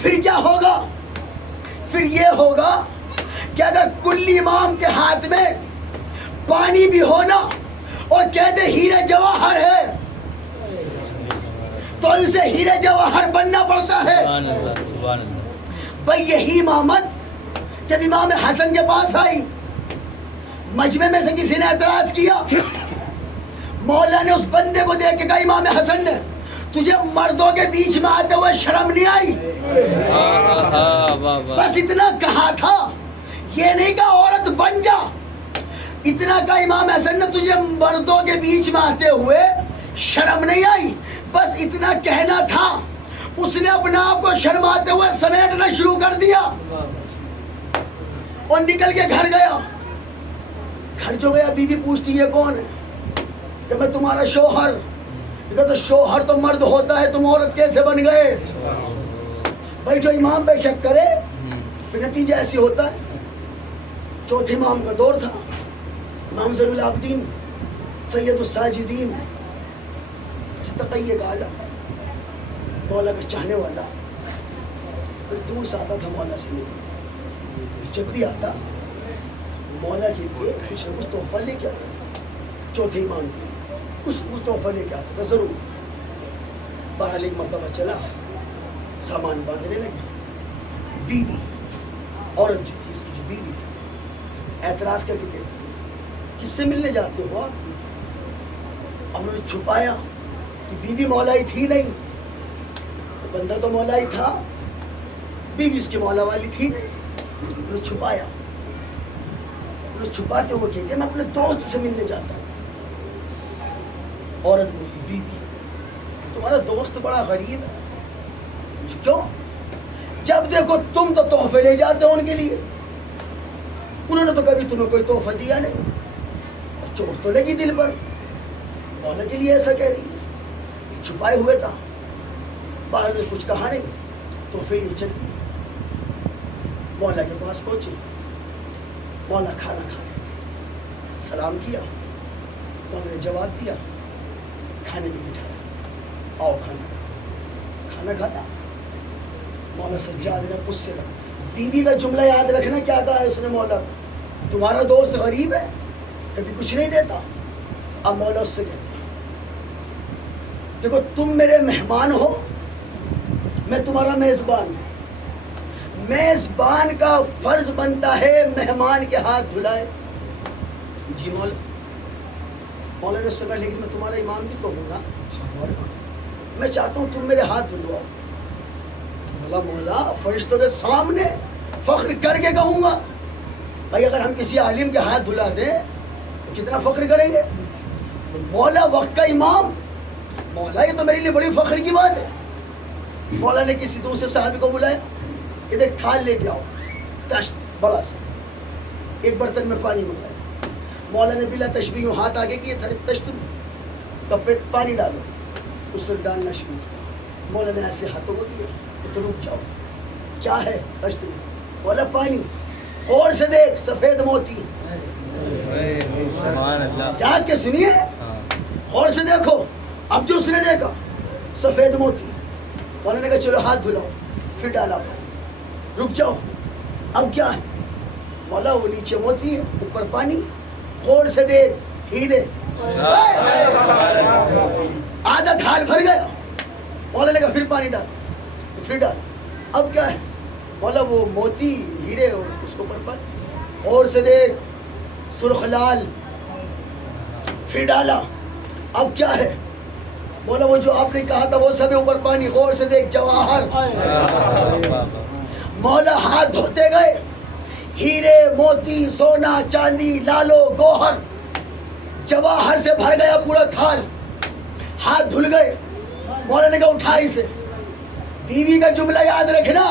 پھر کیا ہوگا؟ پھر یہ ہوگا کہ اگر کلی امام کے ہاتھ میں پانی بھی ہونا اور کہتے ہیرے جواہر ہے تو اسے ہیرے جواہر بننا پڑتا ہے۔ بھائی یہی امامت جب امام حسن کے پاس آئی، مجمع میں سے کسی نے اعتراض کیا، مولا نے اس بندے کو دیکھ کے کہا امام حسن نے، تجھے مردوں کے بیچ میں آتے ہوئے شرم نہیں آئی؟ بس اتنا کہا تھا، یہ نہیں کہا عورت بن جا، اتنا کہا امام حسن نے تجھے مردوں کے بیچ میں آتے ہوئے شرم نہیں آئی، بس اتنا کہنا تھا۔ اس نے اپنا آپ کو شرماتے ہوئے سمیٹنا شروع کر دیا اور نکل کے گھر گیا۔ گھر جو گیا بیوی پوچھتی یہ کون ہے؟ کہ میں تمہارا شوہر۔ تو شوہر تو مرد ہوتا ہے، تم عورت کیسے بن گئے؟ بھائی جو امام پہ شک کرے تو نتیجہ ایسی ہوتا ہے۔ چوتھے امام کا دور تھا، امام زین العابدین سید الساجدین تقی عالم، مولا کا چاہنے والا، پھر دور سے آتا تھا مولا سے ملنے۔ جب بھی آتا مولا کے لیے کچھ نہ کچھ تحفہ لے کے آتا، چوتھے امام کے لیے کچھ تحفہ لے کے آتا تھا ضرور۔ بہرحال ایک مرتبہ چلا، سامان باندھنے لگے، بیوی عورت جو تھی، اس کی جو بیوی تھی، اعتراض کر کے کہتی ہے کس سے ملنے جاتے ہو آپ؟ اب انہوں نے چھپایا کہ بیوی مولائی تھی نہیں، بندہ تو مولائی تھا، بیوی اس کی مولا والی تھی نہیں، انہوں نے چھپایا۔ انہوں نے چھپاتے ہوئے کہتے ہیں میں اپنے دوست سے ملنے جاتا ہوں۔ عورت بولی، بیوی تمہارا دوست بڑا غریب ہے۔ کیوں؟ جب دیکھو تم تو تحفے لے جاتے ہو ان کے لیے، انہوں نے تو کبھی تمہیں کوئی تحفہ دیا نہیں۔ اب چوٹ تو لگی دل پر، مولا کے لیے ایسا کہہ رہی ہے، چھپائے ہوئے تھا، باہر میں کچھ کہا نہیں، تحفے لیے چل گئی۔ مولا کے پاس پہنچے. مولا کھانا کھا رہے تھے. سلام کیا. مولا نے جواب دیا, کھانے بھی بٹھایا, آؤ کھانا کھا. کھانا کھایا. مولا سجاد نے اس سے بیوی کا جملہ یاد رکھنا کیا کہا ہے اس نے مولا کو, تمہارا دوست غریب ہے, کبھی کچھ نہیں دیتا. اب مولا اس سے کہتا ہے, دیکھو تم میرے مہمان ہو, میں تمہارا میزبان ہوں. میزبان کا فرض بنتا ہے مہمان کے ہاتھ دھلائے. جی مولا. مولا نے اس سے کہا, لیکن میں تمہارا امام بھی تو ہوں گا. مولا میں چاہتا ہوں تم میرے ہاتھ دھلواؤ. مولا فرشتوں کے سامنے فخر کر کے کہوں گا. بھائی اگر ہم کسی عالم کے ہاتھ دھلا دیں تو کتنا فخر کریں گے. مولا وقت کا امام, مولا یہ تو میرے لیے بڑی فخر کی بات ہے. مولا نے کسی دوسرے صحابی کو بلایا, کہ دیکھ تھال لے کے آؤ, تشت بڑا سا, ایک برتن میں پانی منگایا. مولا نے بلا تشبیہ ہاتھ آگے کیے تشت میں, کپ پہ پانی ڈالو, اس میں ڈالنا شروع کیا. مولا نے ایسے ہاتھوں کو دیا کہ تو رک جاؤ. کیا ہے تشت میں؟ مولا پانی. غور سے دیکھ, سفید موتی. جاگ کے سنیے, غور سے دیکھو. اب جو اس نے دیکھا سفید موتی. مولا نے کہا چلو ہاتھ دھلاؤ. پھر ڈالا پانی. رک جاؤ, اب کیا ہے؟ مولا وہ نیچے موتی ہے, اوپر پانی. غور سے دیکھ, ہیرے. آدھا تھال بھر گیا. مولا نے کہا پھر پانی ڈال. تو پھر ڈالا. اب کیا ہے؟ مولا وہ موتی ہیرے اس کو اوپر پانی. غور سے دیکھ, سرخ لال. پھر ڈالا. اب کیا ہے؟ مولا وہ جو آپ نے کہا تھا وہ سب اوپر پانی. غور سے دیکھ, جواہر. مولا ہاتھ دھوتے گئے, ہیرے موتی سونا چاندی لالو گوہر جواہر سے بھر گیا پورا تھال. ہاتھ دھل گئے. مولا نے کہا اٹھا اسے. بیوی کا جملہ یاد رکھنا.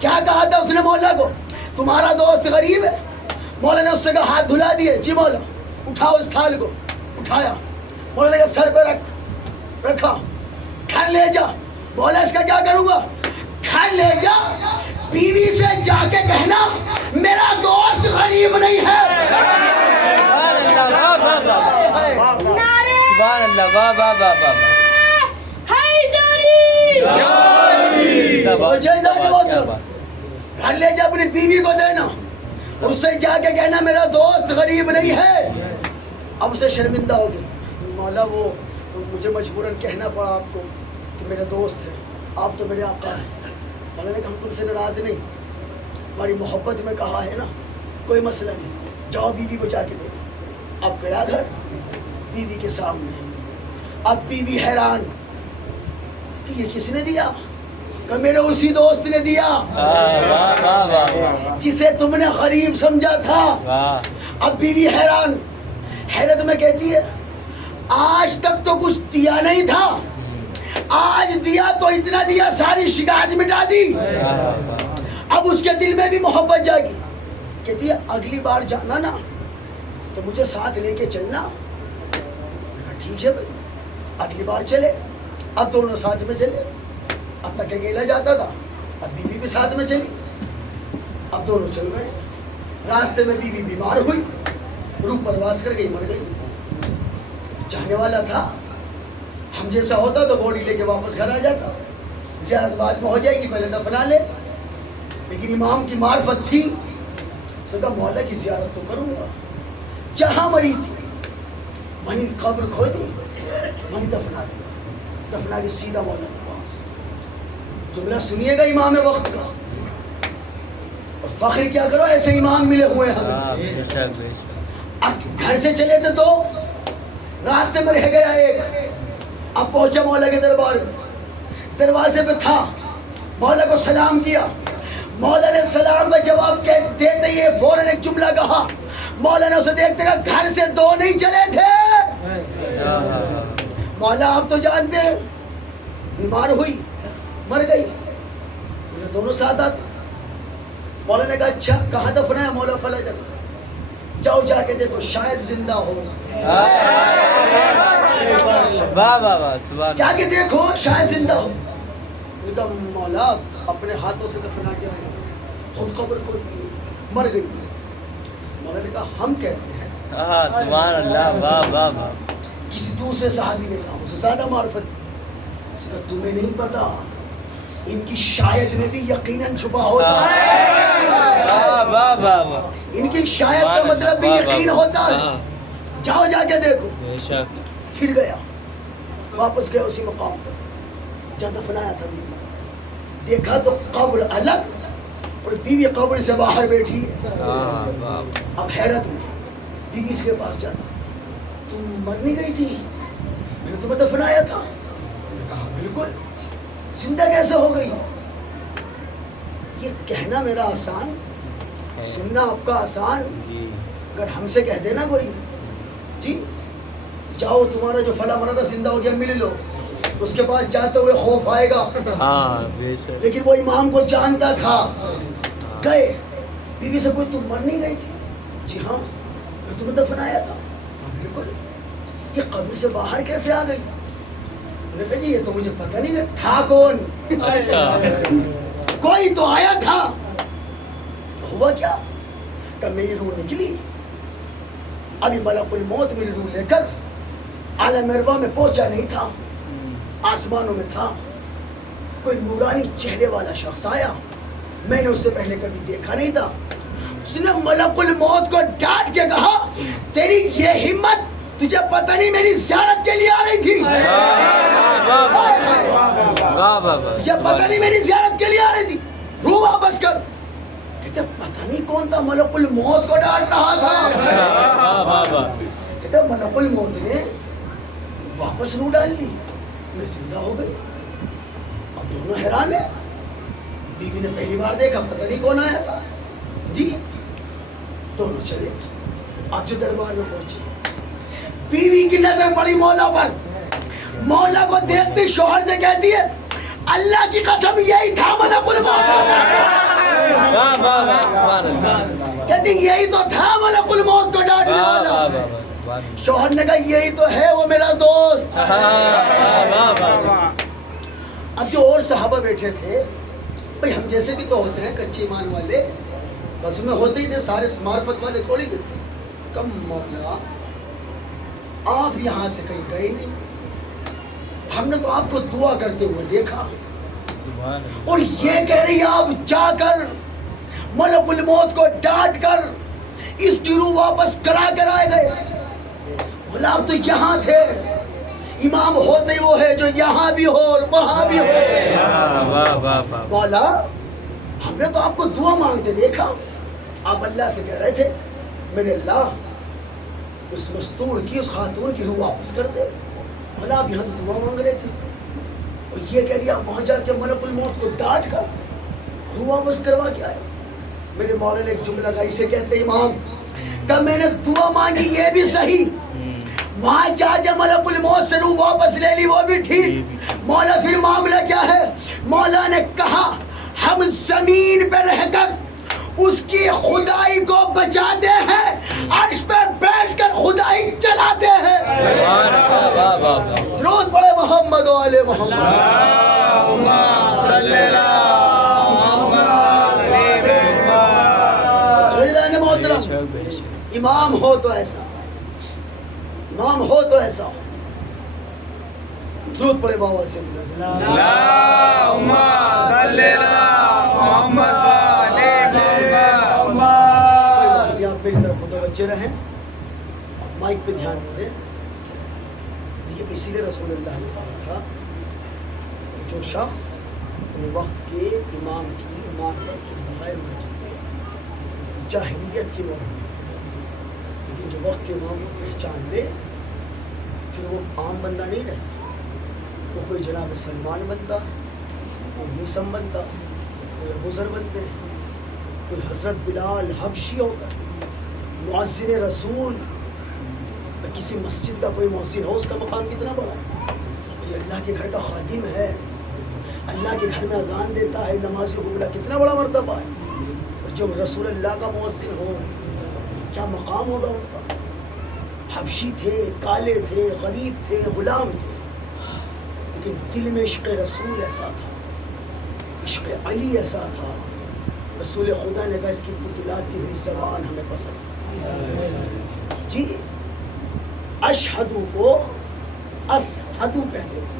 کیا کہا تھا اس نے مولا کو؟ تمہارا دوست غریب ہے. مولا نے اس سے کہا ہاتھ دھلا دیے. جی مولا. اٹھاؤ اس تھال کو. اٹھایا. مولا نے کہا سر پہ رکھ. رکھا. گھر لے جا. مولا اس کا کیا کروں گا؟ گھر لے جا, بیوی سے جا کے کہنا میرا دوست غریب نہیں ہے. سبحان اللہ. واہ واہ واہ واہ. گھر لے جا, اپنی بیوی کو دینا, اس سے جا کے کہنا میرا دوست غریب نہیں ہے. اب اسے شرمندہ ہو گئی. مولا وہ مجھے مجبوراً کہنا پڑا آپ کو کہ میرا دوست ہے, آپ تو میرے آقا ہیں. مولا نے کہا ہم تم سے ناراض نہیں, ہماری محبت میں کہا ہے نا, کوئی مسئلہ نہیں. جاؤ بیوی کو جا کے دینا. اب گیا گھر, بیوی کے سامنے. اب بیوی حیران, یہ کس نے دیا؟ کہ میرے اسی دوست نے دیا جسے تم نے غریب سمجھا تھا. اب بیوی حیران, حیرت میں کہتی ہے آج تک تو کچھ دیا نہیں تھا, آج دیا تو اتنا دیا ساری شکایت مٹا دی. اب اس کے دل میں بھی محبت جاگی. کہتی ہے اگلی بار جانا نا تو مجھے ساتھ لے کے چلنا. میں کہا ٹھیک ہے بھائی, اگلی بار چلے. اب دونوں ساتھ میں چلے. اب تک اکیلا جاتا تھا, اب بیوی بھی ساتھ میں چلی. اب دونوں چل گئے. راستے میں بیوی بیمار ہوئی, روح پرواز کر گئی, مر گئی. جانے والا تھا, ہم جیسا ہوتا تو باڈی لے کے واپس گھر آ جاتا. زیارت بعد میں ہو جائے گی, پہلے دفنا لے. لیکن امام کی معرفت تھی, سکا مولا کی زیارت تو کروں گا. جہاں مری تھی وہیں قبر کھودی, وہیں دفنا دیا. دفنا کے سیدھا مولا کے پاس. جملہ سنیے گا امام وقت کا, اور فخر کیا کرو ایسے امام ملے ہوئے ہمیں. اب گھر سے چلے تھے تو راستے میں رہ گیا ایک. اب پہنچا مولا کے دربار میں, دروازے پہ تھا. مولا کو سلام کیا. مولا نے سلام کا جواب دیتے ہی فوراً ایک جملہ کہا. مولا نے اسے دیکھتے کہا گھر سے دو نہیں چلے تھے. مولا آپ تو جانتے ہیں بیمار ہوئی, مر گئی, دونوں ساتھ آتے. مولا نے کہا اچھا کہاں دفنا ہے؟ مولا فلاں جگہ. جاؤ جا کے دیکھو شاید زندہ ہو. جا کے دیکھو شاید زندہ ہو. مولا اپنے ہاتھوں سے دفنا کے آئے, خود قبر کھود لی، مر گئی۔ مولا نے کہا ہم کہتے ہیں، سبحان اللہ، واہ واہ واہ۔ کسی دوسرے صحابی نے کہا، اسے زیادہ معرفت تھی، اس نے کہا تمہیں نہیں پتا ان کی شاید میں بھی یقیناً چھپا ہوتا ہے۔ واہ واہ واہ واہ۔ ان کی شاید کا مطلب بھی یقین ہوتا ہے، جاؤ جا کے دیکھو۔ بے شک۔ پھر گیا، واپس گیا اسی مقام پر جہاں دفنایا تھا بیوی، دیکھا تو قبر الگ اور بیوی قبر سے باہر بیٹھی ہے۔ اب حیرت میں بیوی اس کے پاس جاتا، تم مر نہیں گئی تھی؟ میں نے تمہیں دفنایا تھا۔ میں نے کہا بالکل، زندہ کیسے ہو گئی؟ یہ کہنا میرا آسان، سننا آپ کا آسان۔ جی اگر ہم سے کہہ دینا کوئی جی جاؤ تمہارا جو فلاں مرا تھا زندہ ہو گیا مل لو، اس کے پاس جاتے ہوئے خوف آئے گا، ہاں بے شک۔ لیکن وہ امام کو جانتا تھا۔ گئے، بیوی سے کوئی تم مر نہیں گئی تھی؟ جی ہاں، میں تمہیں دفنایا تھا۔ ہاں بالکل، یہ قبر سے باہر کیسے آ گئی؟ میں نے کہا جی یہ تو مجھے پتہ نہیں تھا کون، اچھا۔ کوئی تو آیا تھا۔ ہوا کیا کہ میری روح نکلی، ابھی ملک الموت میری روح لے کر عالم ارواح میں پہنچا نہیں تھا، آسمانوں میں تھا۔ کوئی نورانی چہرے والا شخص آیا، میں نے اس سے پہلے کبھی دیکھا نہیں تھا۔ اس نے ملک الموت کو ڈانٹ کے کہا تیری یہ ہمت، تجھے پتہ نہیں میری زیارت کے لیے آ رہی تھی؟ تجھے پتہ نہیں میری زیارت کے لیے آ رہی تھی؟ روح واپس کر۔ کہتے پتہ نہیں کون تھا ملک الموت کو ڈانٹ رہا تھا۔ کہتے ملک الموت نے واپس روح ڈال دی، میں زندہ ہو گئی۔ اب دونوں حیران ہیں، بیوی نے پہلی بار دیکھا، پتہ نہیں کون آیا تھا جی۔ دونوں چلے، اب جو دربار میں پہنچے، بیوی کی نظر پڑی مولا پر، مولا کو دیکھتے شوہر سے کہتی ہے اللہ کی قسم یہی تھا ملک الموت، کہتی یہی تو تھا ملک الموت کو ڈانٹنے والا۔ شوہر نے کہا یہی تو ہے وہ میرا دوست۔ اب جو اور صحابہ بیٹھے تھے، بھئی ہم جیسے بھی تو ہوتے ہیں کچے ایمان والے، بس میں ہوتے ہی تھے، سارے معرفت والے تھوڑی تھے۔ کم مولا آپ یہاں سے کہیں گئے نہیں، ہم نے تو آپ کو دعا کرتے ہوئے دیکھا، اور یہ کہہ رہی آپ جا کر ملک الموت کو ڈانٹ کر اس کی روح واپس کرا کر آئے گئے۔ بولا آپ تو یہاں تھے، امام ہوتے ہی وہ ہے جو یہاں بھی ہو اور وہاں بھی ہو۔ مولا ہم نے تو آپ کو دعا مانگتے دیکھا، آپ اللہ سے کہہ رہے تھے میرے اللہ اس مستور کی، اس خاتون کی روح واپس کر دے۔ مولا آپ یہاں تو دعا مانگ رہے تھے، اور یہ کہہ رہی آپ وہاں جا کے ملک الموت کو ڈانٹ کر روح واپس کروا کے آئے۔ میرے مولا نے ایک جملہ کہا، اسے کہتے امام کہ میں نے دعا مانگی یہ بھی صحیح، وہاں جا کے ملک الموت سے روح واپس لے لی وہ بھی ٹھیک۔ مولا پھر معاملہ کیا ہے؟ مولا نے کہا ہم زمین پہ رہ کر اس کی خدائی کو بچاتے ہیں، عرش پہ بیٹھ کر خدائی چلاتے ہیں۔ درود پڑھے محمد و آل محمد۔ امام ہو تو ایسا، امام ہو تو ایسا ہو۔ درود پڑھے بابا سے اللہم صلی علی محمد و آل محمد۔ آپ میری طرف متوجہ رہیں، اب مائک پہ دھیان دیں۔ یہ اسی لیے رسول اللہ نے کہا تھا جو شخص اپنے وقت کے امام کی معرفت کے بغیر مر جائے جاہلیت کی مور، لیکن جو وقت کے امام کو پہچان لے پھر وہ عام بندہ نہیں رہتا، وہ کوئی جناب سلمان بنتا ہے، کوئی میسم بنتا ہے، کوئی ابوذر بنتے ہیں، کوئی حضرت بلال حبشی ہو کر مؤذن رسول، کسی مسجد کا کوئی محسن ہو، اس کا مقام کتنا بڑا ہے، یہ اللہ کے گھر کا خادم ہے، اللہ کے گھر میں اذان دیتا ہے، نماز کو بلا، کتنا بڑا مرتبہ ہے۔ اور جب رسول اللہ کا محسن ہو کیا مقام ہوگا ان کا۔ حبشی تھے، کالے تھے، غریب تھے، غلام تھے، لیکن دل میں عشق رسول ایسا تھا، عشق علی ایسا تھا، رسول خدا نے کہا اس کی تتلاتی ہوئی زبان ہمیں پسند. جی اشہدو کو اسہدو کہتے تھے.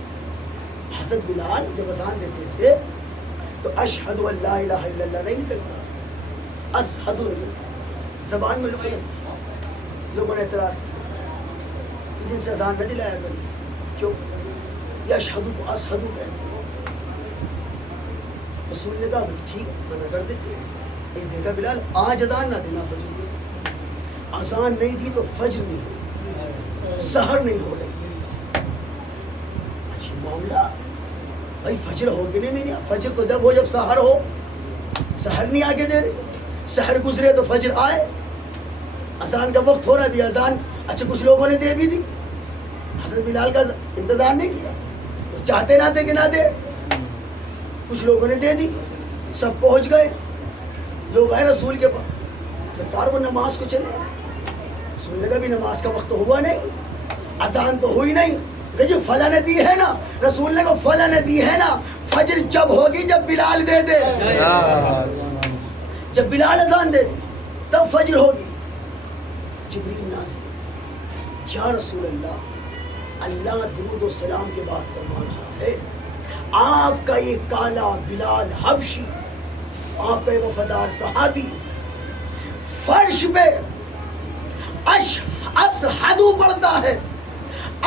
حضرت بلال جب اذان دیتے تھے تو اشہدو ان لا الہ الا اللہ نہیں نکلتا, اسہدو نکلتا. زبان میں لکنت تھی. لوگوں نے اعتراض کیا کہ جن سے اذان نہ دلایا کریں, کیوں یہ اشہدو کو اسہدو کہتے ہیں. رسول نے کہا بھائی ٹھیک ہے منع کر دیتے ہیں. ایک دیکھا بلال آج اذان نہ دینا فجر کی. اذان نہیں دی تو فجر نہیں ہو, سحر نہیں ہو رہی. اچھی معاملہ بھائی فجر ہو گئی نہیں, فجر تو جب ہو جب سحر ہو. سحر نہیں آگے دے رہی, سحر گزرے تو فجر آئے. اذان کا وقت ہو رہا بھی اذان, اچھا کچھ لوگوں نے دے بھی دی. حضرت بلال کا انتظار نہیں کیا, وہ چاہتے نہ دے کہ نہ دے. کچھ لوگوں نے دے دی, سب پہنچ گئے. لوگ آئے رسول کے پاس, سرکار وہ نماز کو چلے. رسول نے کہا بھی نماز کا وقت تو ہوا نہیں, اذان تو ہوئی نہیں. کہ جو فلاں نے دی ہے نا, رسول نے کہا فلاں نے دی ہے نا, فجر جب ہوگی جب بلال دے دے. جب بلال اذان دے دے تب فجر ہوگی. جبریل نازل, یا رسول اللہ, اللہ درود و سلام کے بعد فرما رہا ہے آپ کا یہ کالا بلال حبشی, آپ کا وفادار صحابی فرش پہ اشہدو پڑھتا ہے,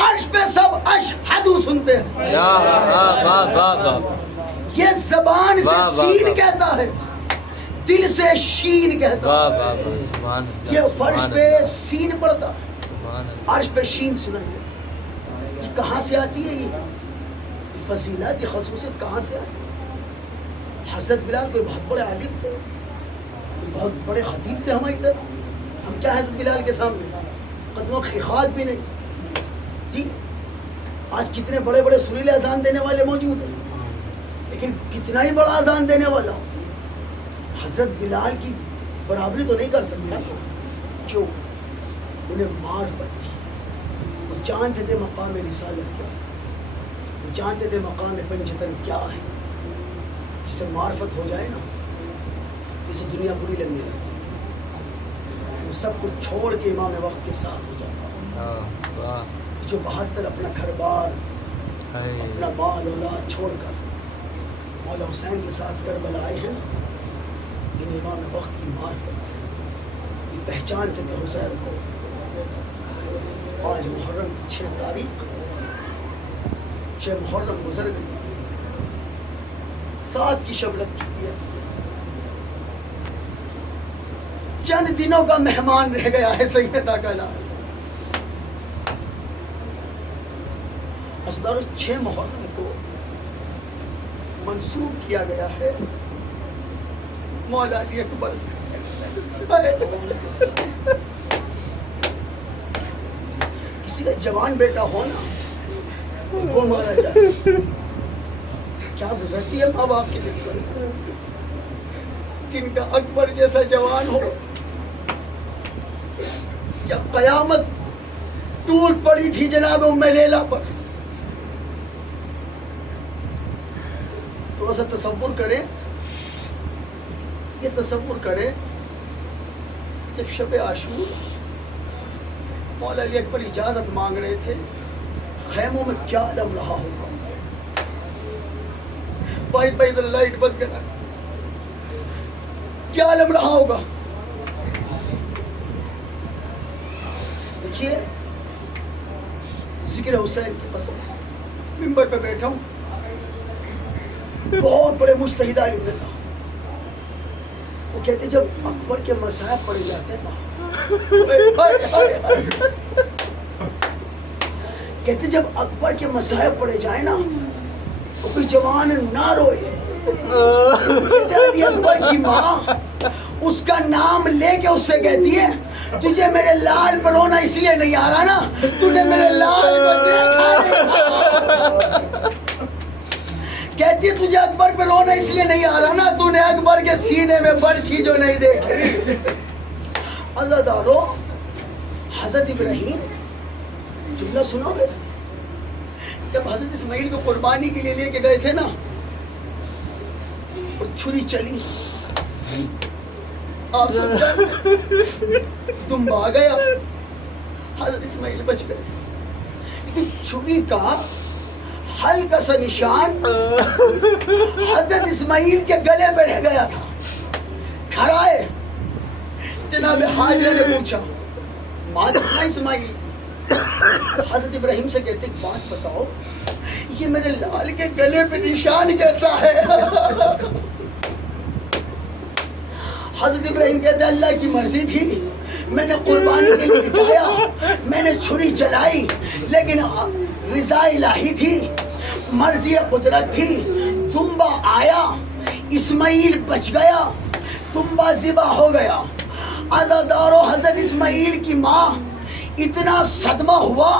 عرش پہ سب اشہدو سنتے ہیں. یہ زبان سے سین کہتا ہے, دل سے شین کہتا ہے. یہ فرش پہ سین پڑھتا ہے, عرش پہ شین سنائی دیتا. یہ کہاں سے آتی ہے, یہ فضیلت, یہ خصوصیت کہاں سے آتی ہے؟ حضرت بلال کوئی بہت بڑے عالم تھے, بہت بڑے خطیب تھے ہماری طرح. ہم کیا حضرت بلال کے سامنے, قدموں کی خاک بھی نہیں. جی آج کتنے بڑے بڑے سریلے اذان دینے والے موجود ہیں, لیکن کتنا ہی بڑا اذان دینے والا حضرت بلال کی برابری تو نہیں کر سکتا. کیوں؟ انہیں معرفت تھی. وہ جانتے تھے مقام رسالت کیا ہے, وہ جانتے تھے مقام پنجتن کیا ہے. جسے معرفت ہو جائے نا, اسے دنیا بری لگنے لگتی, وہ سب کچھ چھوڑ کے امام وقت کے ساتھ ہو جاتا. جو 72 اپنا گھر بار, اپنا مال اولاد چھوڑ کر مولا حسین کے ساتھ کربلا آئے ہیں نا, ان امام وقت کی معرفت, یہ پہچانتے تھے حسین کو. آج محرم کی 6 تاریخ, 6 محرم گزر گئی, 7 کی شب لگ چکی ہے. چند دنوں کا مہمان رہ گیا ہے سیدہ کا نام. اصدار اس 6 محرم کو منسوب کیا گیا ہے مولا علی اکبر سے. کسی کا جوان بیٹا ہو نا, وہ مارا جائے. کیا گزرتی ہے ماں باپ کے دل پر, جن کا اکبر جیسا جوان ہو. کیا قیامت ٹوٹ پڑی تھی جناب ام لیلہ پر. تھوڑا سا تصور کریں, یہ تصور کریں جب شب عاشور مولا علی اکبر اجازت مانگ رہے تھے, خیموں میں کیا عالم رہا ہوگا. واحد بھائی ذرا لائٹ بند کرا, کیا عالم رہا ہوگا. دیکھیے ذکر حسین کی قسم, ممبر پہ بیٹھا ہوں, بہت بڑے مجتہد عالم نے کہا, وہ کہتے جب اکبر کے مصائب پڑے جاتے ہیں نا, کہتے جب اکبر کے مصائب پڑے جائیں نا, تو کوئی جوان نہ روئے. کہتے علی اکبر کی ماں اس کا نام لے کے اس سے کہتی ہے تجھے میرے لال پر رونا اس لیے نہیں آ رہا نا, تو نے میرے لال کو دیکھا نہیں. کہتی ہے تجھے اکبر پہ رونا اس لیے نہیں آ رہا نا, تو نے اکبر کے سینے میں برچھی جو نہیں دیکھی. عزادارو, حضرت ابراہیم جملہ سنو گے, جب حضرت اسماعیل کو قربانی کے لیے لے کے گئے تھے نا, اور چھری چلی, آپ سب جانتے ہیں، دمبا گیا، حضرت اسماعیل بچ گئے، لیکن چھری کا ہلکا سا نشان حضرت اسماعیل کے گلے پہ رہ گیا تھا. گھر آئے، جناب حاجرہ نے پوچھا ماں دیکھنا اسماعیل. حضرت ابراہیم سے کہتے ایک بات بتاؤ، یہ میرے لال کے گلے پہ نشان کیسا ہے؟ حضرت ابراہیم کہتے اللہ کی مرضی تھی، میں نے قربانی کے لیے بٹھایا، میں نے چھری چلائی، لیکن رضا الہی تھی، مرضی قدرت تھی. دمبا آیا، اسماعیل بچ گیا، دمبا ذبح ہو گیا. عزادارو حضرت اسماعیل کی ماں اتنا صدمہ ہوا،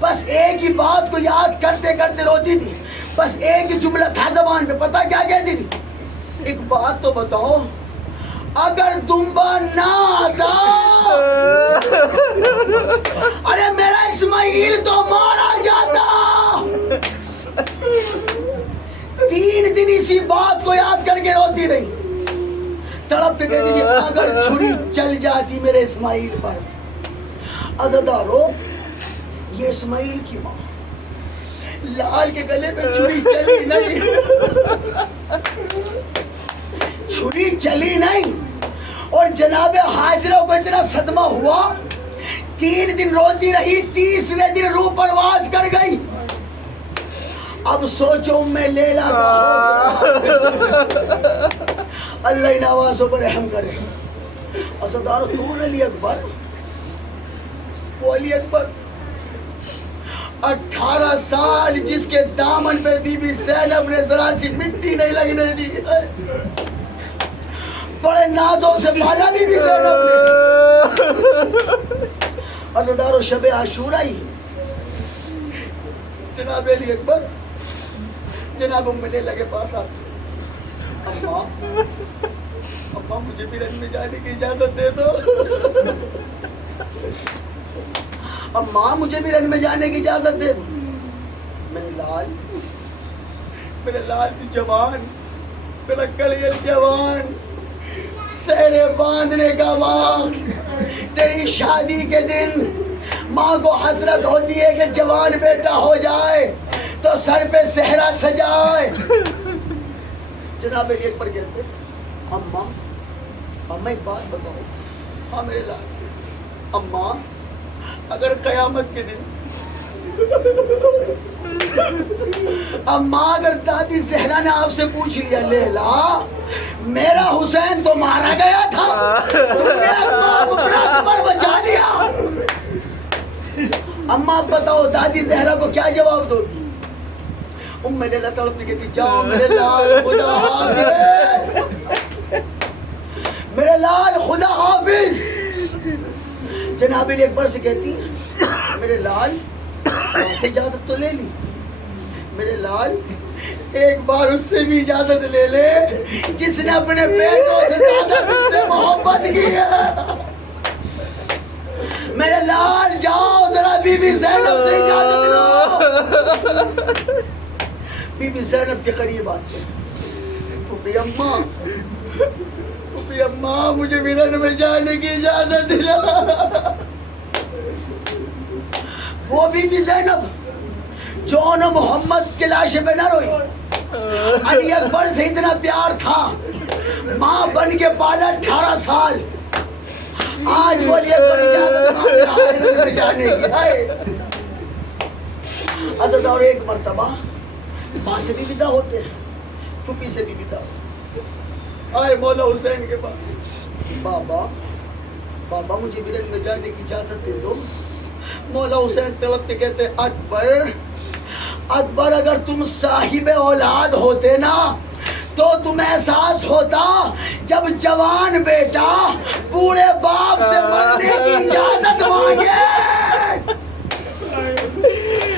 بس ایک ہی بات کو یاد کرتے کرتے روتی تھی، بس ایک ہی جملہ تھا زبان پہ، پتہ کیا کہتی تھی؟ ایک بات تو بتاؤ، اگر دمبا نہ آتا، ارے میرا اسماعیل تو مارا جاتا. 3 دن اسی بات کو یاد کر کے روتی رہی، تڑپ کے کہتی تھی اگر چھری چل جاتی میرے اسماعیل پر. عزادارو، یہ اسماعیل کی ماں، لال کے گلے پہ چھری چلی نہیں، چھری چلی نہیں. اور جناب حاجرہ کو اتنا صدمہ ہوا، 3 دن روتی رہی، تیسرے دن روح پرواز کر گئی. اب سوچو میں لیلا کا حوصلہ، اللہ ان آوازوں پر رحم کرے. عزادارو، کون علی اکبر؟ وہ علی اکبر 18 سال جس کے دامن پہ بی بی زینب نے ذرا سی مٹی نہیں لگنے دی، بڑے نازوں سے پالا بی بی زینب نے. عزادارو، شب عاشوراء، جناب علی اکبر جناب ام لیلہ کے پاس آتے، اماں مجھے بھی رن میں جانے کی اجازت دے دو، اماں مجھے بھی رن میں جانے کی اجازت دے دو. میرے لال بھی جوان، میرا کلیل جوان، سہرے باندھنے کا وقت، تیری شادی کے دن ماں کو حسرت ہوتی ہے کہ جوان بیٹا ہو جائے تو سر پہ صحرا سجائے. جناب ایک پر کہتے اماں ایک بات بتاؤ. ہاں میرے لال. اماں، اگر قیامت کے دن اماں اگر دادی زہرا نے آپ سے پوچھ لیا لیلا میرا حسین تو مارا گیا تھا، تم نے اپنا قبر بچا لیا، اماں بتاؤ دادی زہرا کو کیا جواب دو گی؟ ام لیلہ تڑپتی کہتی جاؤ میرے لال، خدا حافظ، میرے لال خدا حافظ. جناب علی اکبر سے کہتی میرے لال سے اجازت تو لے لی، میرے لال ایک بار اس سے بھی اجازت لے لے جس نے اپنے بیٹوں سے زیادہ مجھ سے محبت کی ہے. میرے لال جاؤ ذرا بی بی زینب سے اجازت لو. بی بی زینب کے قریب آتے ہیں، پھوپھی اماں مجھے مرن میں جانے کی اجازت دلا. وہ بی بی زینب جو انہوں محمد کے لاشے پہ نہ روئی، علی اکبر سے اتنا پیار تھا، ماں بن کے پالا 18 سال، آج وہ علی اکبر اجازت مانگ رہا ہے مرن میں جانے کی. حضرت اور ایک مرتبہ ماں سے بھی ودا ہوتے ہیں، پھوپھی سے بھی ودا ہوتے ہیں، آئے مولا حسین کے پاس، بابا مجھے مرن میں جانے کی اجازت دے دو. مولا حسین تڑپ کے کہتے اکبر اگر تم صاحب اولاد ہوتے نا تو تمہیں احساس ہوتا جب جوان بیٹا بوڑھے باپ سے مرنے کی اجازت مانگے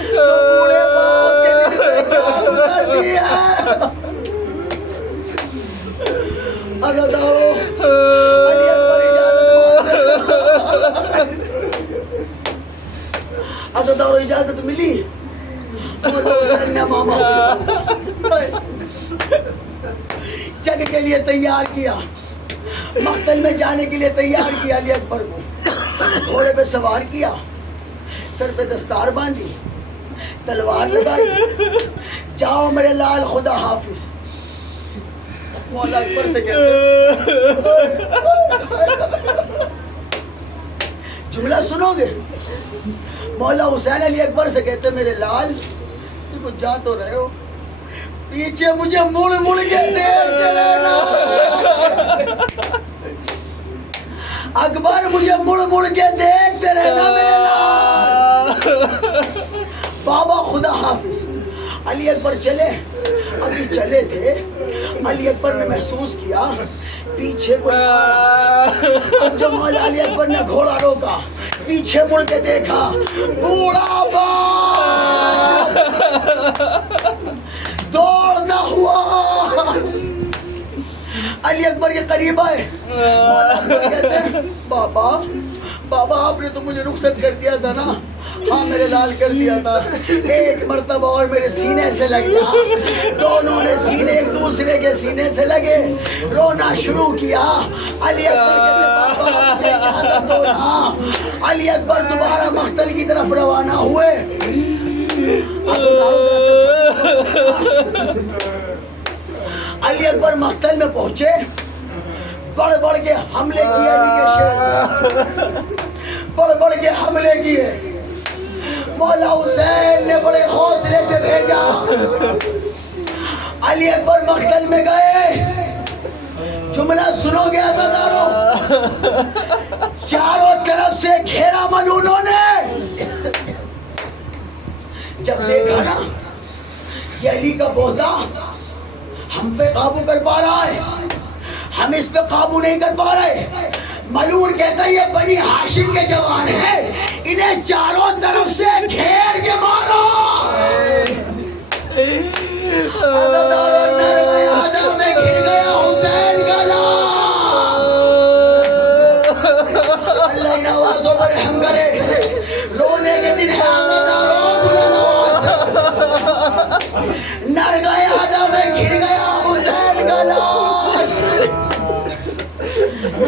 تو بوڑھے باپ کے دل پہ کیا گزرتی ہے. عزادارو، علی اکبر عزادارو اجازت ملی، مولا حسین نے ماما جنگ کے لیے تیار کیا. مقتل میں جانے کے لیے تیار کیا علی اکبر کو، گھوڑے پہ سوار کیا، سر پہ دستار باندھی، تلوار لگائی، جاؤ میرے لال خدا حافظ۔ مولا اکبر سے کہتے جملہ سنو گے، مولا حسین علی اکبر سے کہتے میرے لال تم جا تو رہے ہو، پیچھے مجھے مڑ مڑ کے دیکھتے رہنا۔ اکبر مجھے مڑ مڑ کے دیکھتے رہنا میرے لال۔ بابا خدا حافظ۔ علی اکبر چلے، ابھی چلے تھے، علی اکبر نے محسوس کیا پیچھے کوئی آ رہا ہے۔ اب جو مولا علی اکبر نے گھوڑا روکا، پیچھے مڑ کے دیکھا، بوڑھا باپ دوڑتا ہوا علی اکبر کے قریب آئے۔ مولا اکبر کہتے ہیں بابا بابا آپ نے تو مجھے رخصت کر دیا تھا نا؟ ہاں میرے لال کر دیا تھا، ایک مرتبہ اور میرے سینے سے لگ جا۔ دونوں نے سینے ایک دوسرے کے سینے سے لگے، رونا شروع کیا۔ علی اکبر کہتے بابا مجھے اجازت دو نا۔ علی اکبر دوبارہ مقتل کی طرف روانہ ہوئے۔ علی اکبر مقتل میں پہنچے، بڑھ بڑھ کے حملے کیے، علی کے شیر بڑھ بڑھ کے حملے کیے۔ مولا حسین نے بڑے حوصلے سے بھیجا۔ علی اکبر مقتل میں گئے، جملہ سنو گے عزادارو، چاروں طرف سے گھیرا ملونوں نے۔ جب دیکھا نا یہ علی کا بوتا ہم پہ قابو کر پا رہا ہے، ہم اس پہ قابو نہیں کر پا رہے، ملون کہتا ہے یہ بنی ہاشم کے جوان ہیں، انہیں چاروں طرف سے گھیر کے مارو۔ عدم میں گر گیا حسین کا لال۔ اللہ نوازوں پر رحم کرے، رونے کے دن ہے نر گیا عدم میں گر گیا حسین کا لال۔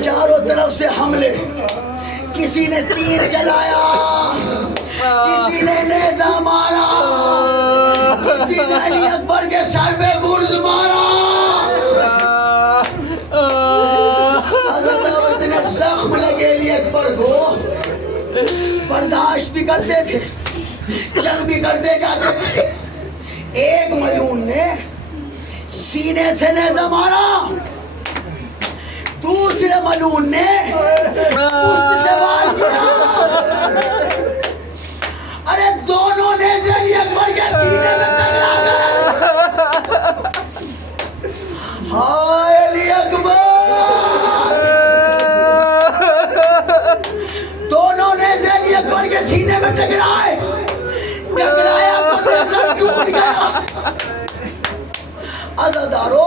چاروں طرف سے حملے، کسی نے تیر جلایا، کسی نے نیزہ مارا، کسی نے علی اکبر کے سر پہ گرز مارا۔ حضرت اتنے زخم لگے علی اکبر کو، برداشت بھی کرتے تھے، جنگ بھی کرتے جاتے تھے۔ ایک ملعون نے سینے سے نیزہ مارا، دوسرے ملعون نے پشت سے وار کیا۔ ارے دونوں نیزے علی اکبر کے سینے میں ٹکرا گئے۔ ہائے علی اکبر، دونوں نیزے علی اکبر کے سینے میں ٹکرائے، ٹکرایا تو نیزہ ٹوٹ گیا۔ عزادارو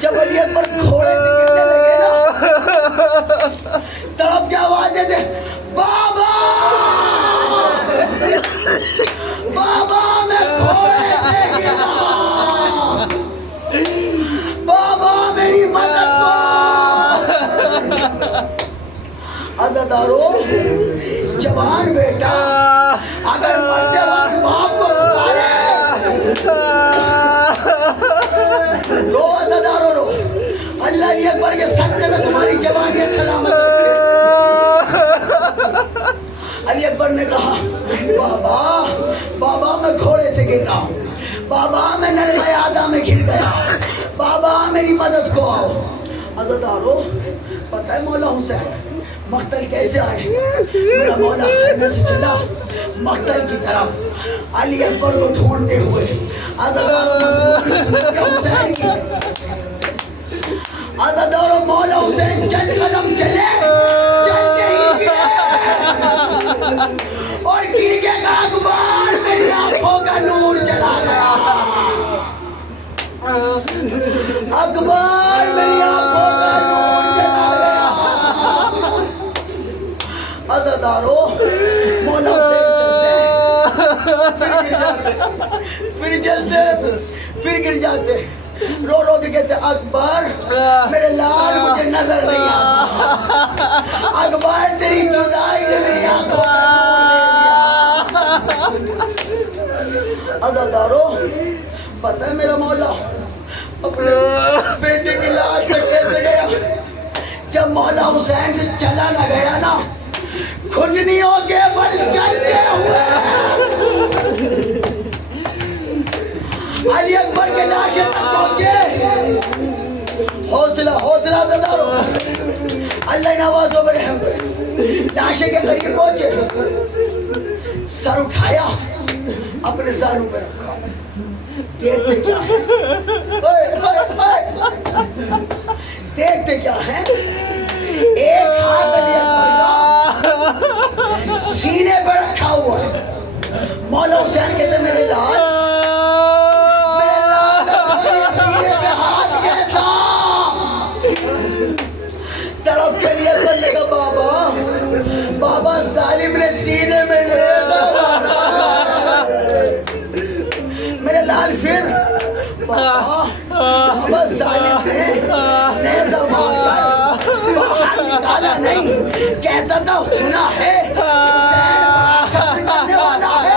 جب علی اکبر گھوڑے سے گرنے لگے نا، تڑپ کے آواز دیتے بابا بابا میں گھوڑے سے گر رہا، بابا میری مدد کرو۔ عزادارو جوان بیٹا اگر مرتے وقت باپ کو پکارے، رو عزادارو رو، اللہ علی اکبر کے صدقے میں تمہاری جوانی سلامت رکھے۔ علی اکبر نے کہا بابا بابا میں گھوڑے سے گر رہا ہوں، بابا میں نرغہ آدھا میں گر گیا، بابا میری مدد کو آؤ۔ عزادارو پتہ ہے مولا حسین مقتل کیسے آئے؟ میرا مولا خیمے سے چلا مقتل کی طرف، علی اکبر کو ڈھونڈتے ہوئے۔ عزادارو حسین کی عزادارو مولا حسین چند قدم چلے، چلتے ہی گرے اور گر کے کہا اکبر میری آنکھوں کا نور چلا گیا، اکبر میری آنکھوں کا نور چلا گیا۔ عزادارو مولا حسین چلتے پھر چلتے پھر گر جاتے، رو رو کے کہتے اکبر میرے لال مجھے نظر نہیں آتا، اکبر تیری جدائی نے میری آنکھوں کا نور لے لیا۔ عزادارو پتہ ہے میرا مولا اپنے بیٹے کی لاش تک کیسے گیا؟ جب مولا حسین سے چلا نہ گیا نا، کھجنیوں کے بل چلتے ہوئے علی اکبر کے لاشیں تک پہنچے۔ حوصلہ حوصلہ عزادارو، اللہ نوازو برحم، لاشیں کے قریب پہنچے، سر اٹھایا، اپنے سانوں پہ رکھا، دیکھتے کیا ہے؟ دیکھتے کیا ہے؟ ایک ہاتھ علی اکبر کا سینے پہ رکھا ہوا ہے۔ مولا حسین کہتے میرے لال سینے پہ ہاتھ کیسا؟ تڑپ کے لیے بندے کا بابا ظالم نے سینے میں نیزہ مارا۔ میرے لال پھر بابا ظالم نے نیزہ مار کر باہر نکالا نہیں، کہتا تھا سنا ہے حسین بڑا صبر کرنے والا ہے۔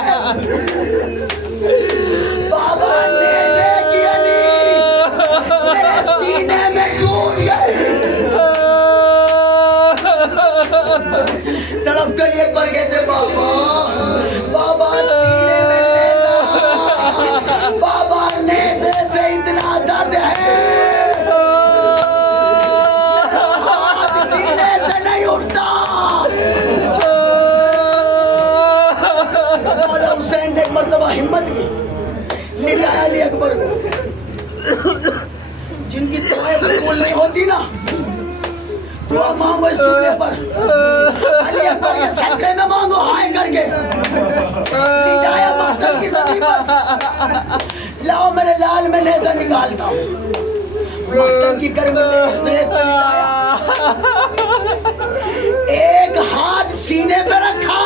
بابا نیزے کی علی میرے سینے میں ٹوٹ گئے۔ تڑپ کر ایک بار کہتے بابا سینے میں نیزہ، بابا نیزے سے اتنا درد ہے ہاتھ سینے سے نہیں اٹھتا۔ مولا حسین نے ایک مرتبہ ہمت کی، لٹایا علی اکبر کو۔ جن کی دعائیں قبول نہیں ہوتی نا، دعا مانگو اس چولہے پر، علی اکبر کے صدقے میں مانگو ہائے کر کے۔ لٹایا مقتل کی زمین پر، لاؤ میرے لال میں نیزہ نکالتا ہوں، مقتل کی کرم دریت پر لٹایا، ایک ہاتھ سینے پہ رکھا،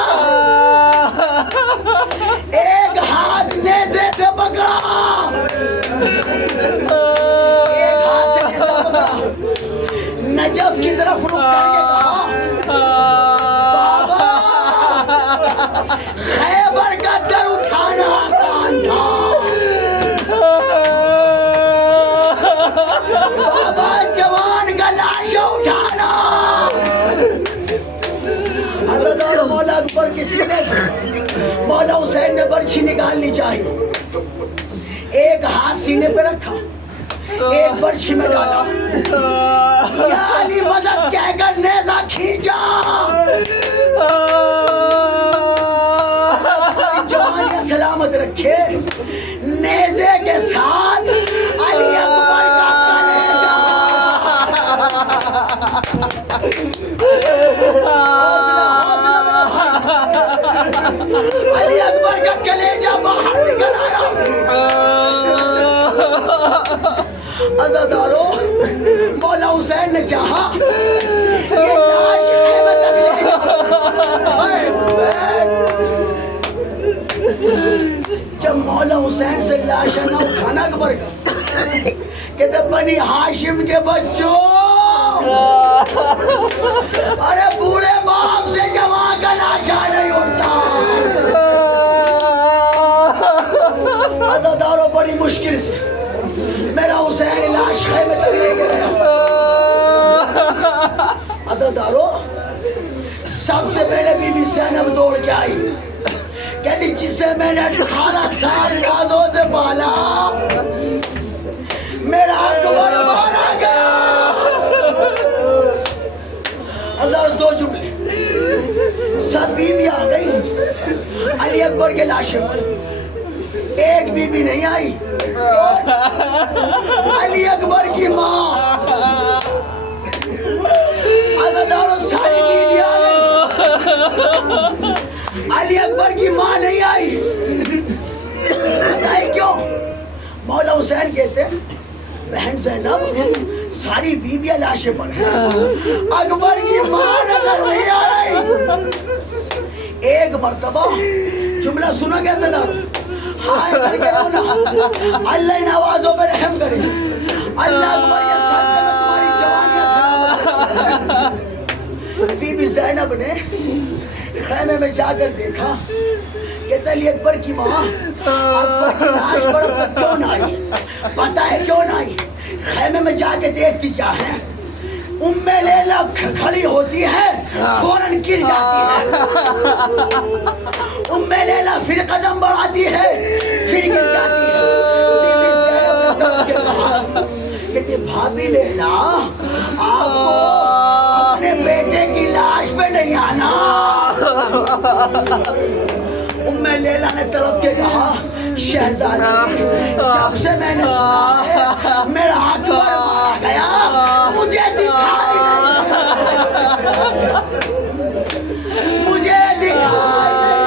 ایک ہاتھ نیزے سے پکڑا، ایک ہاتھ سے نیزہ پکڑا، نجف کی طرف رخ کر کے کہا بابا خیبر کا در اٹھانا آسان تھا، بابا جوان کا لاشا اٹھانا۔ حضرت مولا اکبر کے سینے سے مولا حسین نے برچھی نکالنی چاہیے، ایک ہاتھ سینے پہ رکھا، ایک برچھی میں ڈالا، یا علی مدد کہہ کر نیزہ کھینچا۔ جوانیاں سلامت رکھے، نیزے کے ساتھ علی اکبر کا کلیجہ، علی اکبر کا کلیجہ باہر نکل آیا۔ عزادارو مولا حسین نے چاہا یہ لاش خیمہ تک لے جا۔ جب مولا حسین سے لاشا نہ اٹھانا اکبر کا، کہتے بنی ہاشم کے بچوں، ارے بوڑھے باپ سے جوان کا لاشا نہیں اٹھتا۔ عزادارو بڑی مشکل سے میرا حسین لاش خیمے تک لے گیا۔ عزادارو سب سے پہلے بی بی زینب دوڑ کے آئی، کہتی جسے میں نے 18 سال نازوں سے پالا میرا اکبر مارا گیا۔ عزادارو دو جملے، سب بیوی آ گئی علی اکبر کے لاشے پر، ایک بی بی نہیں آئی، علی اکبر کی ماں۔ عزادارو ساری بیوی آ گئی، علی اکبر کی ماں نہیں آئی۔ بتائیں کیوں؟ مولا حسین کہتے بہن زینب ساری بیویاں لاشیں پر ہیں، اکبر کی ماں نظر نہیں آ رہی۔ ایک مرتبہ جملہ سنو گے عزادارو، ہائے کر کے رونا. اللہ ان آوازوں پہ رحم کرے. اللہ اکبر کے صدقے میں تمہاری جوانی سلامت. بی بی زینب نے خیمے میں جا کر دیکھا کہ علی اکبر کی ماں اکبر کی لاش پر اب تک کیوں نہ آئی. پتہ ہے کیوں نہ آئی؟ خیمے میں جا کے دیکھتی کیا ہے؟ ام لیلا کھڑی ہوتی ہے فوراً گر جاتی ہے. ام لیلا پھر قدم بڑھاتی ہے پھر گر جاتی ہے. بی بی زینب نے تڑپ کے کہا کہ بھابی لیلا آپ کو اپنے بیٹے کی لاش پہ نہیں آنا. ام لیلا نے تڑپ کے کہا شہزادی جب سے میں نے سنا ہے میرا اکبر مارا گیا مجھے دکھائی نہیں مجھے دکھائی نہیں.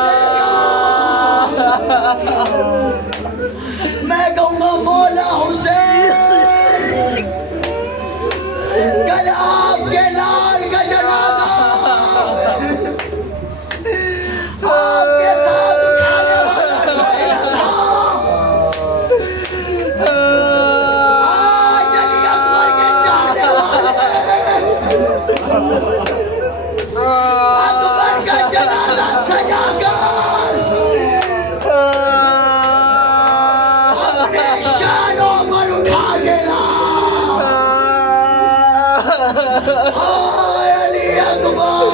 میں کہوں گا مولا حسین کل آپ کے لال کا جنازہ آپ کے ساتھ اٹھانے والا کوئی نہ تھا. آج علی اکبر کے چاہنے والے اکبر کا جنازہ سجا کر اپنے شانوں پر اٹھا کے لا. ہائے علی اکبر.